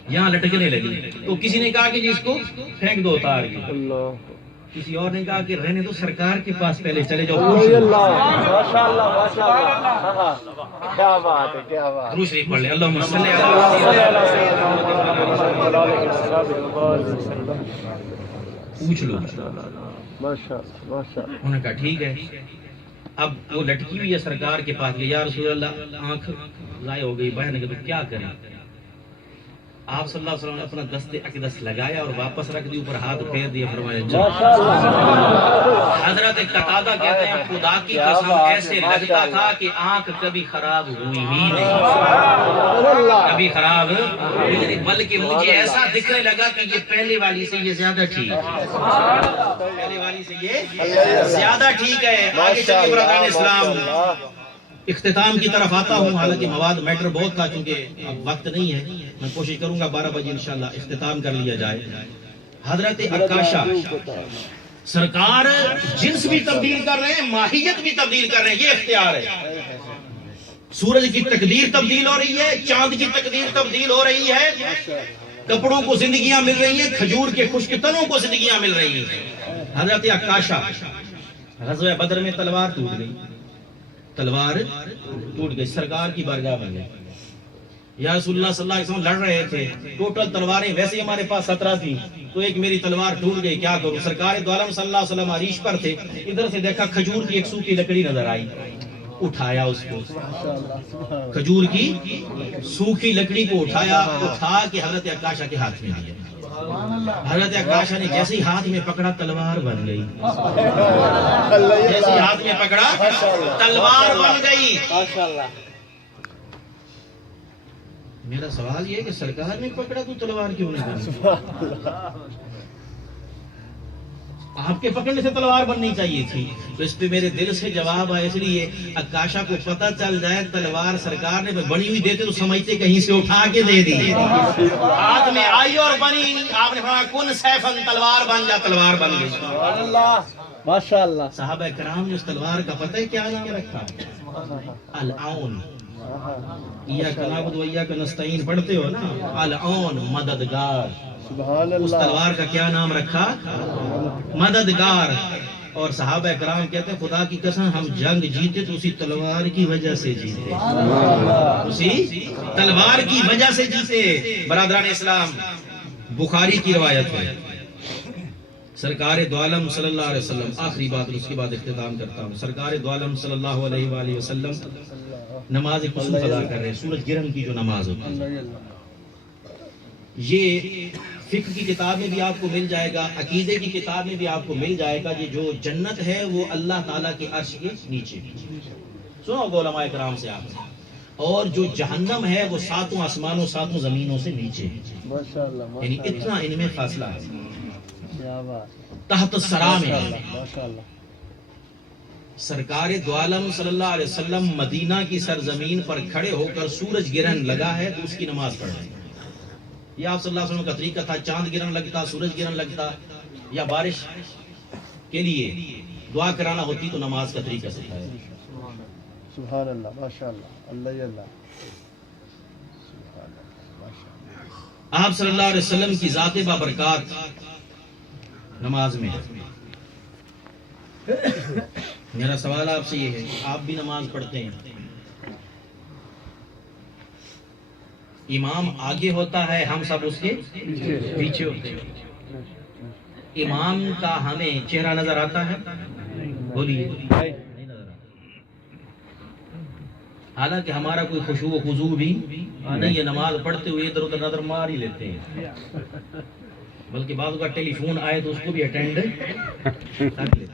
یہاں لٹکنے لگی. تو کسی نے کہا کہ جس کو پھینک دو اتار کے. کسی اور نے کہا کہ رہنے دو, سرکار کے پاس پہلے چلے جاؤ. ماشاءاللہ ماشاءاللہ. کیا بات ہے کیا بات. درود شریف پڑھ لیں. اللہم صلی علی پوچھ لو. انہوں نے کہا ٹھیک ہے. اب وہ لٹکی ہوئی ہے سرکار کے پاس گئی. یا رسول اللہ آنکھ ضائع ہو گئی باہر نکل, تو کیا کریں؟ آپ صلی اللہ علیہ وسلم نے اپنا دست اقدس لگایا اور واپس رکھ دی, اوپر ہاتھ پھیر دیا, فرمایا جا. حضرت قتادہ کہتے ہیں خدا کی قسم ایسے لگتا تھا کہ آنکھ کبھی خراب ہوئی ہی نہیں, کبھی خراب نہیں, بلکہ مجھے ایسا دکھنے لگا کہ یہ پہلے والی سے یہ زیادہ ٹھیک ہے, پہلے والی سے یہ زیادہ ٹھیک ہے. آگے چلیے برادران اسلام, اختتام کی طرف آتا ہوں. حالانکہ مواد میٹر بہت تھا, چونکہ اب وقت نہیں ہے. میں کوشش کروں گا 12 بجے انشاءاللہ اختتام کر لیا جائے. حضرت عکاشہ سرکار جنس بھی تبدیل کر رہے ہیں, ماہیت بھی تبدیل کر رہے ہیں, یہ اختیار ہے. سورج کی تقدیر تبدیل ہو رہی ہے, چاند کی تقدیر تبدیل ہو رہی ہے, کپڑوں کو زندگیاں مل رہی ہیں, کھجور کے خشک تنوں کو زندگیاں مل رہی ہیں. حضرت عکاشہ غزوہ بدر میں تلوار ٹوٹ گئی, تلوار ٹوٹ گئی, سرکار کی بارگاہ میں گئے. یا رسول اللہ صلی اللہ علیہ وسلم لڑ رہے تھے, ٹوٹل تلواریں ویسے ہی ہمارے پاس 17 تھی, تو ایک میری تلوار ٹوٹ گئی, کیا کروں؟ سرکار دو عالم صلی اللہ علیہ وسلم عریش پر تھے, ادھر سے دیکھا کھجور کی ایک سوکھی لکڑی نظر آئی, اٹھایا اس کو, کھجور کی سوکھی لکڑی کو اٹھایا, اٹھا کے حضرت عکاشہ کے ہاتھ میں دیا. حضرت عکاشہ نے جیسے ہی ہاتھ میں پکڑا تلوار بن گئی, جیسے ہاتھ میں پکڑا تلوار بن گئی. میرا سوال یہ ہے کہ سرکار نے پکڑا تو تلوار کیوں نہیں بنی؟ آپ کے پکڑنے سے تلوار بننی چاہیے تھی. تو اس پہ میرے دل سے جواب ہے, اس لیے عکاشہ کو پتہ چل جائے تلوار سرکار نے بنی ہوئی دیتے تو سمجھتے کہیں سے اٹھا کے دے دی, ہاتھ میں آئی اور بنی. آپ نے فرمایا کن سیفن, تلوار بن جا, تلوار بن گئی. ماشاءاللہ. صحابہ کرام نے اس تلوار کا پتہ ہے کیا نام رکھا؟ العون. ایاک نعبد و ایاک نستعین پڑھتے ہو نا, العون مددگار. اس تلوار کا کیا نام رکھا؟ مددگار. اور صحابہ کرام کہتے ہیں خدا کی قسم ہم جنگ جیتے تو اسی تلوار کی وجہ سے جیتے, اسی تلوار کی وجہ سے جیتے. برادران اسلام, بخاری کی روایت ہے, سرکار دو عالم صلی اللہ علیہ وسلم, آخری بات اس کے بعد اختتام کرتا ہوں. سرکار دو عالم صلی اللہ علیہ وآلہ وسلم نماز کسوف ادا کر رہے ہیں, سورج گرہن کی جو نماز ہوتی ہے. یہ فقہ کی کتاب میں بھی آپ کو مل جائے گا, عقیدے کی کتاب میں بھی آپ کو مل جائے گا. یہ جو جنت ہے وہ اللہ تعالیٰ کے عرش کے نیچے, سنو علماء کرام سے آپ, اور جو جہنم ہے وہ 7 آسمانوں 7 زمینوں سے نیچے ہے. یعنی اتنا ان میں فاصلہ ہے, تحت الثری میں. سرکار دو عالم صلی اللہ علیہ وسلم مدینہ کی سرزمین پر کھڑے ہو کر سورج گرہن لگا ہے تو اس کی نماز پڑھ رہے ہیں. یہ آپ صلی اللہ علیہ وسلم کا طریقہ تھا, چاند گرہن لگتا, سورج گرہن لگتا, یا بارش کے لیے دعا کرانا ہوتی تو نماز کا طریقہ سکھایا. سبحان اللہ, ماشاءاللہ, اللہ اللہ. آپ صلی اللہ علیہ وسلم کی ذات بابرکات نماز میں. میرا سوال آپ سے یہ ہے, آپ بھی نماز پڑھتے ہیں, امام آگے ہوتا ہے, ہم سب اس کے پیچھے ہوتے ہیں. امام کا ہمیں چہرہ نظر آتا ہے؟ بولیے, نہیں نظر آتا. حالانکہ ہمارا کوئی خشوع و خضوع بھی نہیں ہے, نماز پڑھتے ہوئے ادھر ادھر نظر مار ہی لیتے ہیں. بلکہ بعض کا ٹیلی فون آئے تو اس کو بھی اٹینڈ کر لیتا.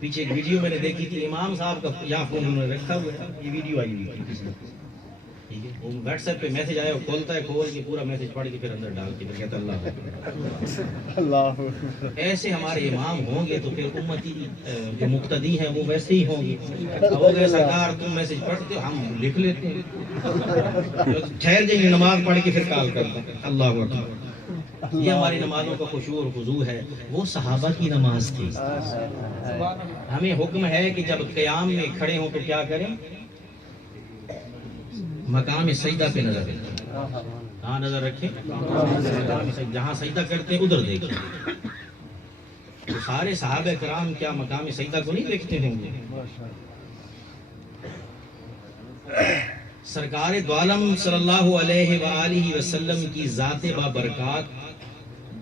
پیچھے ایک ویڈیو میں نے دیکھی تھی، امام صاحب کا یہاں فون انہوں نے رکھا ہوا ہے، یہ ویڈیو آئی ہوئی ہے کسی نے، ٹھیک ہے، وہ واٹس ایپ پہ میسج آیا، وہ کھولتا ہے، کھول کے پورا میسج پڑھ کے پھر اندر ڈال کے پھر کہتا اللہ اللہ. ایسے ہمارے امام ہوں گے تو پھر امتی جو مقتدی ہیں وہ ویسے ہی ہوں گے. ہو گئے سرکار تم میسج پڑھتے ہو، ہم لکھ لیتے ہیں، ٹھہر جائیں نماز پڑھ کے پھر کال کرتے ہیں. اللہ اکبر. یہ ہماری نمازوں کا خشوع اور خضوع ہے، وہ صحابہ کی نماز تھی. ہمیں حکم ہے کہ جب قیام میں کھڑے ہوں تو کیا کریں؟ مقام سجدہ پہ نظر رکھیں. کہاں نظر رکھیں؟ جہاں سجدہ کرتے ہیں ادھر دیکھیں. تو سارے صحابہ کرام کیا مقام سجدہ کو نہیں دیکھتے ہوں گے؟ سرکار دو عالم صلی اللہ علیہ وآلہ وسلم کی ذات بابرکات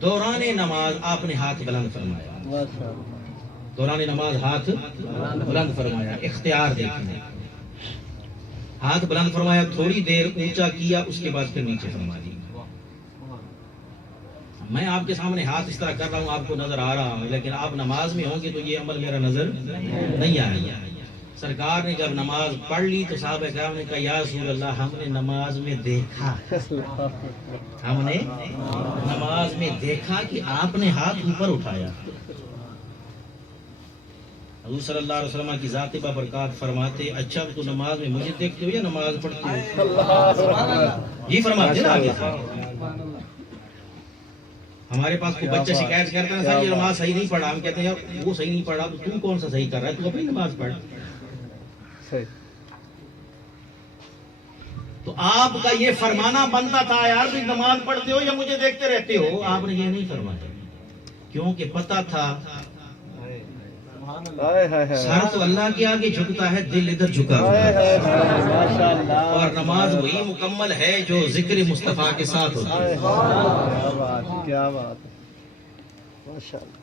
دوران نماز آپ نے ہاتھ بلند فرمایا. دوران نماز ہاتھ بلند فرمایا. اختیار دیکھیں، ہاتھ بلند فرمایا، تھوڑی دیر اونچا کیا، اس کے بعد پھر نیچے فرما دیا. میں آپ کے سامنے ہاتھ اس طرح کر رہا ہوں، آپ کو نظر آ رہا ہوں، لیکن آپ نماز میں ہوں گے تو یہ عمل میرا نظر نہیں آئے گا. سرکار نے جب نماز پڑھ لی تو صحابہ کرام نے کہا یا رسول اللہ ہم نے نماز میں دیکھا، ہم نے نماز میں دیکھا کہ آپ نے ہاتھ اوپر اٹھایا. حضور صلی اللہ علیہ وسلم کی ذات بابرکات فرماتے اچھا تو نماز میں مجھے دیکھتے ہو یا نماز پڑھتے ہو؟ یہ فرماتے نا آگے. ہمارے پاس کوئی بچہ شکایت کرتا ہے سر یہ نماز صحیح نہیں پڑھا، ہم کہتے ہیں یار وہ صحیح نہیں پڑھا تو کون سا صحیح کر رہا ہے، تو اپنی نماز پڑھ. تو آپ کا یہ فرمانا بنتا تھا یار بھی نماز پڑھتے ہو یا مجھے دیکھتے رہتے ہو. آپ نے یہ نہیں فرمایا کیونکہ پتا تھا سر تو اللہ کے آگے جھکتا ہے، دل ادھر جھکا ہوا ہے، اور نماز وہی مکمل ہے جو ذکر مصطفیٰ کے ساتھ ہوتی ہے. کیا بات ہے، ماشاءاللہ.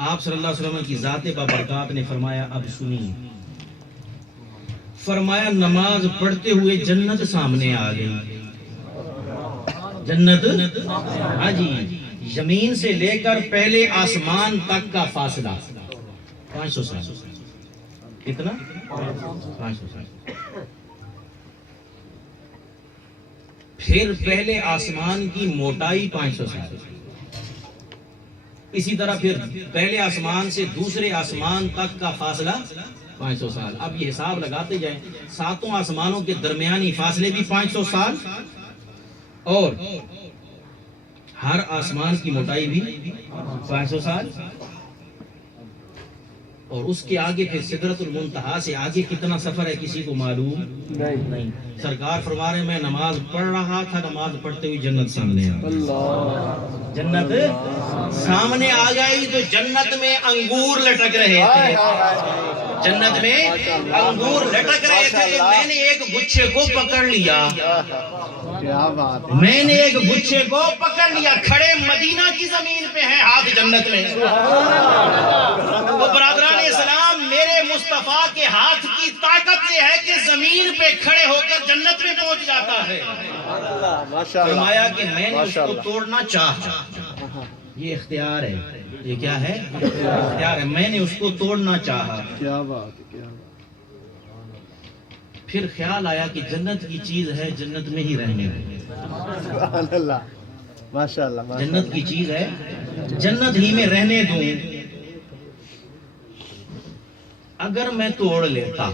آپ صلی اللہ علیہ وسلم کی ذات بابرکات نے فرمایا اب سنیے، فرمایا نماز پڑھتے ہوئے جنت سامنے آ گئی. جنت، ہاں جی، زمین سے لے کر پہلے آسمان تک کا فاصلہ 500 سال. کتنا؟ 500 سال. پھر پہلے آسمان کی موٹائی 500 سال. اسی طرح پھر پہلے آسمان سے دوسرے آسمان تک کا فاصلہ 500 سال. اب یہ حساب لگاتے جائیں، 7 آسمانوں کے درمیانی فاصلے بھی 500 سال اور ہر آسمان کی موٹائی بھی 500 سال، اور اس کے آگے پھر سدرۃ المنتہا سے آگے کتنا سفر ہے کسی کو معلوم نہیں. سرکار فرما رہے میں نماز پڑھ رہا تھا، نماز پڑھتے ہوئی جنت سامنے آ گئی. جنت سامنے آ گئی تو جنت میں انگور لٹک رہے تھے. جنت میں انگور لٹک رہے تھے تو میں نے ایک گچھے کو پکڑ لیا. میں نے ایک گچھے کو پکڑ لیا. کھڑے مدینہ کی زمین پہ ہیں، ہاتھ جنت میں. وہ برادران اسلام میرے مصطفیٰ کے ہاتھ کی طاقت یہ ہے کہ زمین پہ کھڑے ہو کر جنت میں پہنچ جاتا ہے. فرمایا کہ میں نے اس کو توڑنا چاہا. یہ اختیار ہے. یہ کیا ہے؟ اختیار ہے. میں نے اس کو توڑنا چاہا. کیا بات ہے، کیا بات. پھر خیال آیا کہ جنت کی چیز ہے، جنت میں ہی رہنے دوں. ماشاءاللہ. جنت کی چیز ہے، جنت ہی میں رہنے دوں. اگر میں توڑ لیتا،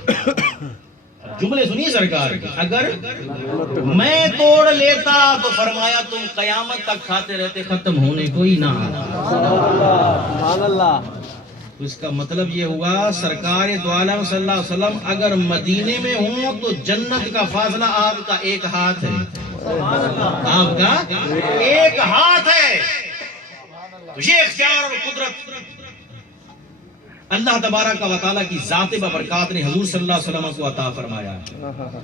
جملے سنیے سرکار کے، اگر میں توڑ لیتا تو فرمایا تم قیامت تک کھاتے رہتے، ختم ہونے کو ہی نہ آتا. تو اس کا مطلب یہ ہوا سرکار دو عالم صلی اللہ علیہ وسلم اگر مدینے میں ہوں تو جنت کا فاصلہ آپ کا ایک ہاتھ ہے. آپ کا ایک ہاتھ ہے. تو یہ اختیار اور قدرت اللہ تبارک و تعالیٰ کی ذات بابرکات نے حضور صلی اللہ علیہ وسلم کو عطا فرمایا.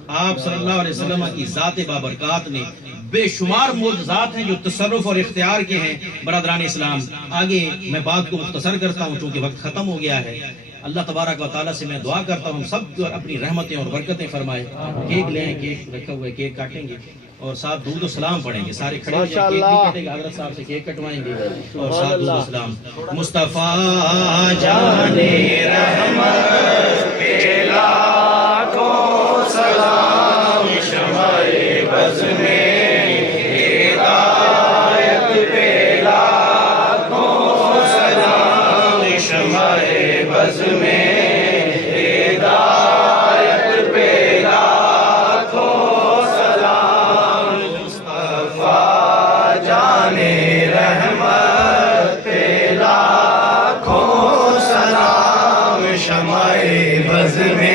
آپ صلی اللہ علیہ وسلم کی ذات بابرکات نے بے شمار معجزات ہیں جو تصرف اور اختیار کے ہیں. برادران اسلام آگے میں بات کو مختصر کرتا ہوں چونکہ وقت ختم ہو گیا ہے. اللہ تبارک و تعالیٰ سے میں دعا کرتا ہوں سب کو اپنی رحمتیں اور برکتیں فرمائے. کیک لیں، کیک رکھا ہوا ہے، کیک کاٹیں گے. اور صاحب درود و سلام پڑھیں گے سارے کھڑے ماشاء کیک بھی اللہ۔ کٹے گا، حضرت صاحب سے کیک کٹوائیں گے اور سبحان صاحب درود و اللہ۔ سلام مصطفیٰ جانے رحمت پہ لاکھوں سلام شمع بز میں ہدایت پہ لاکھوں سلام شمع بز میں بز میں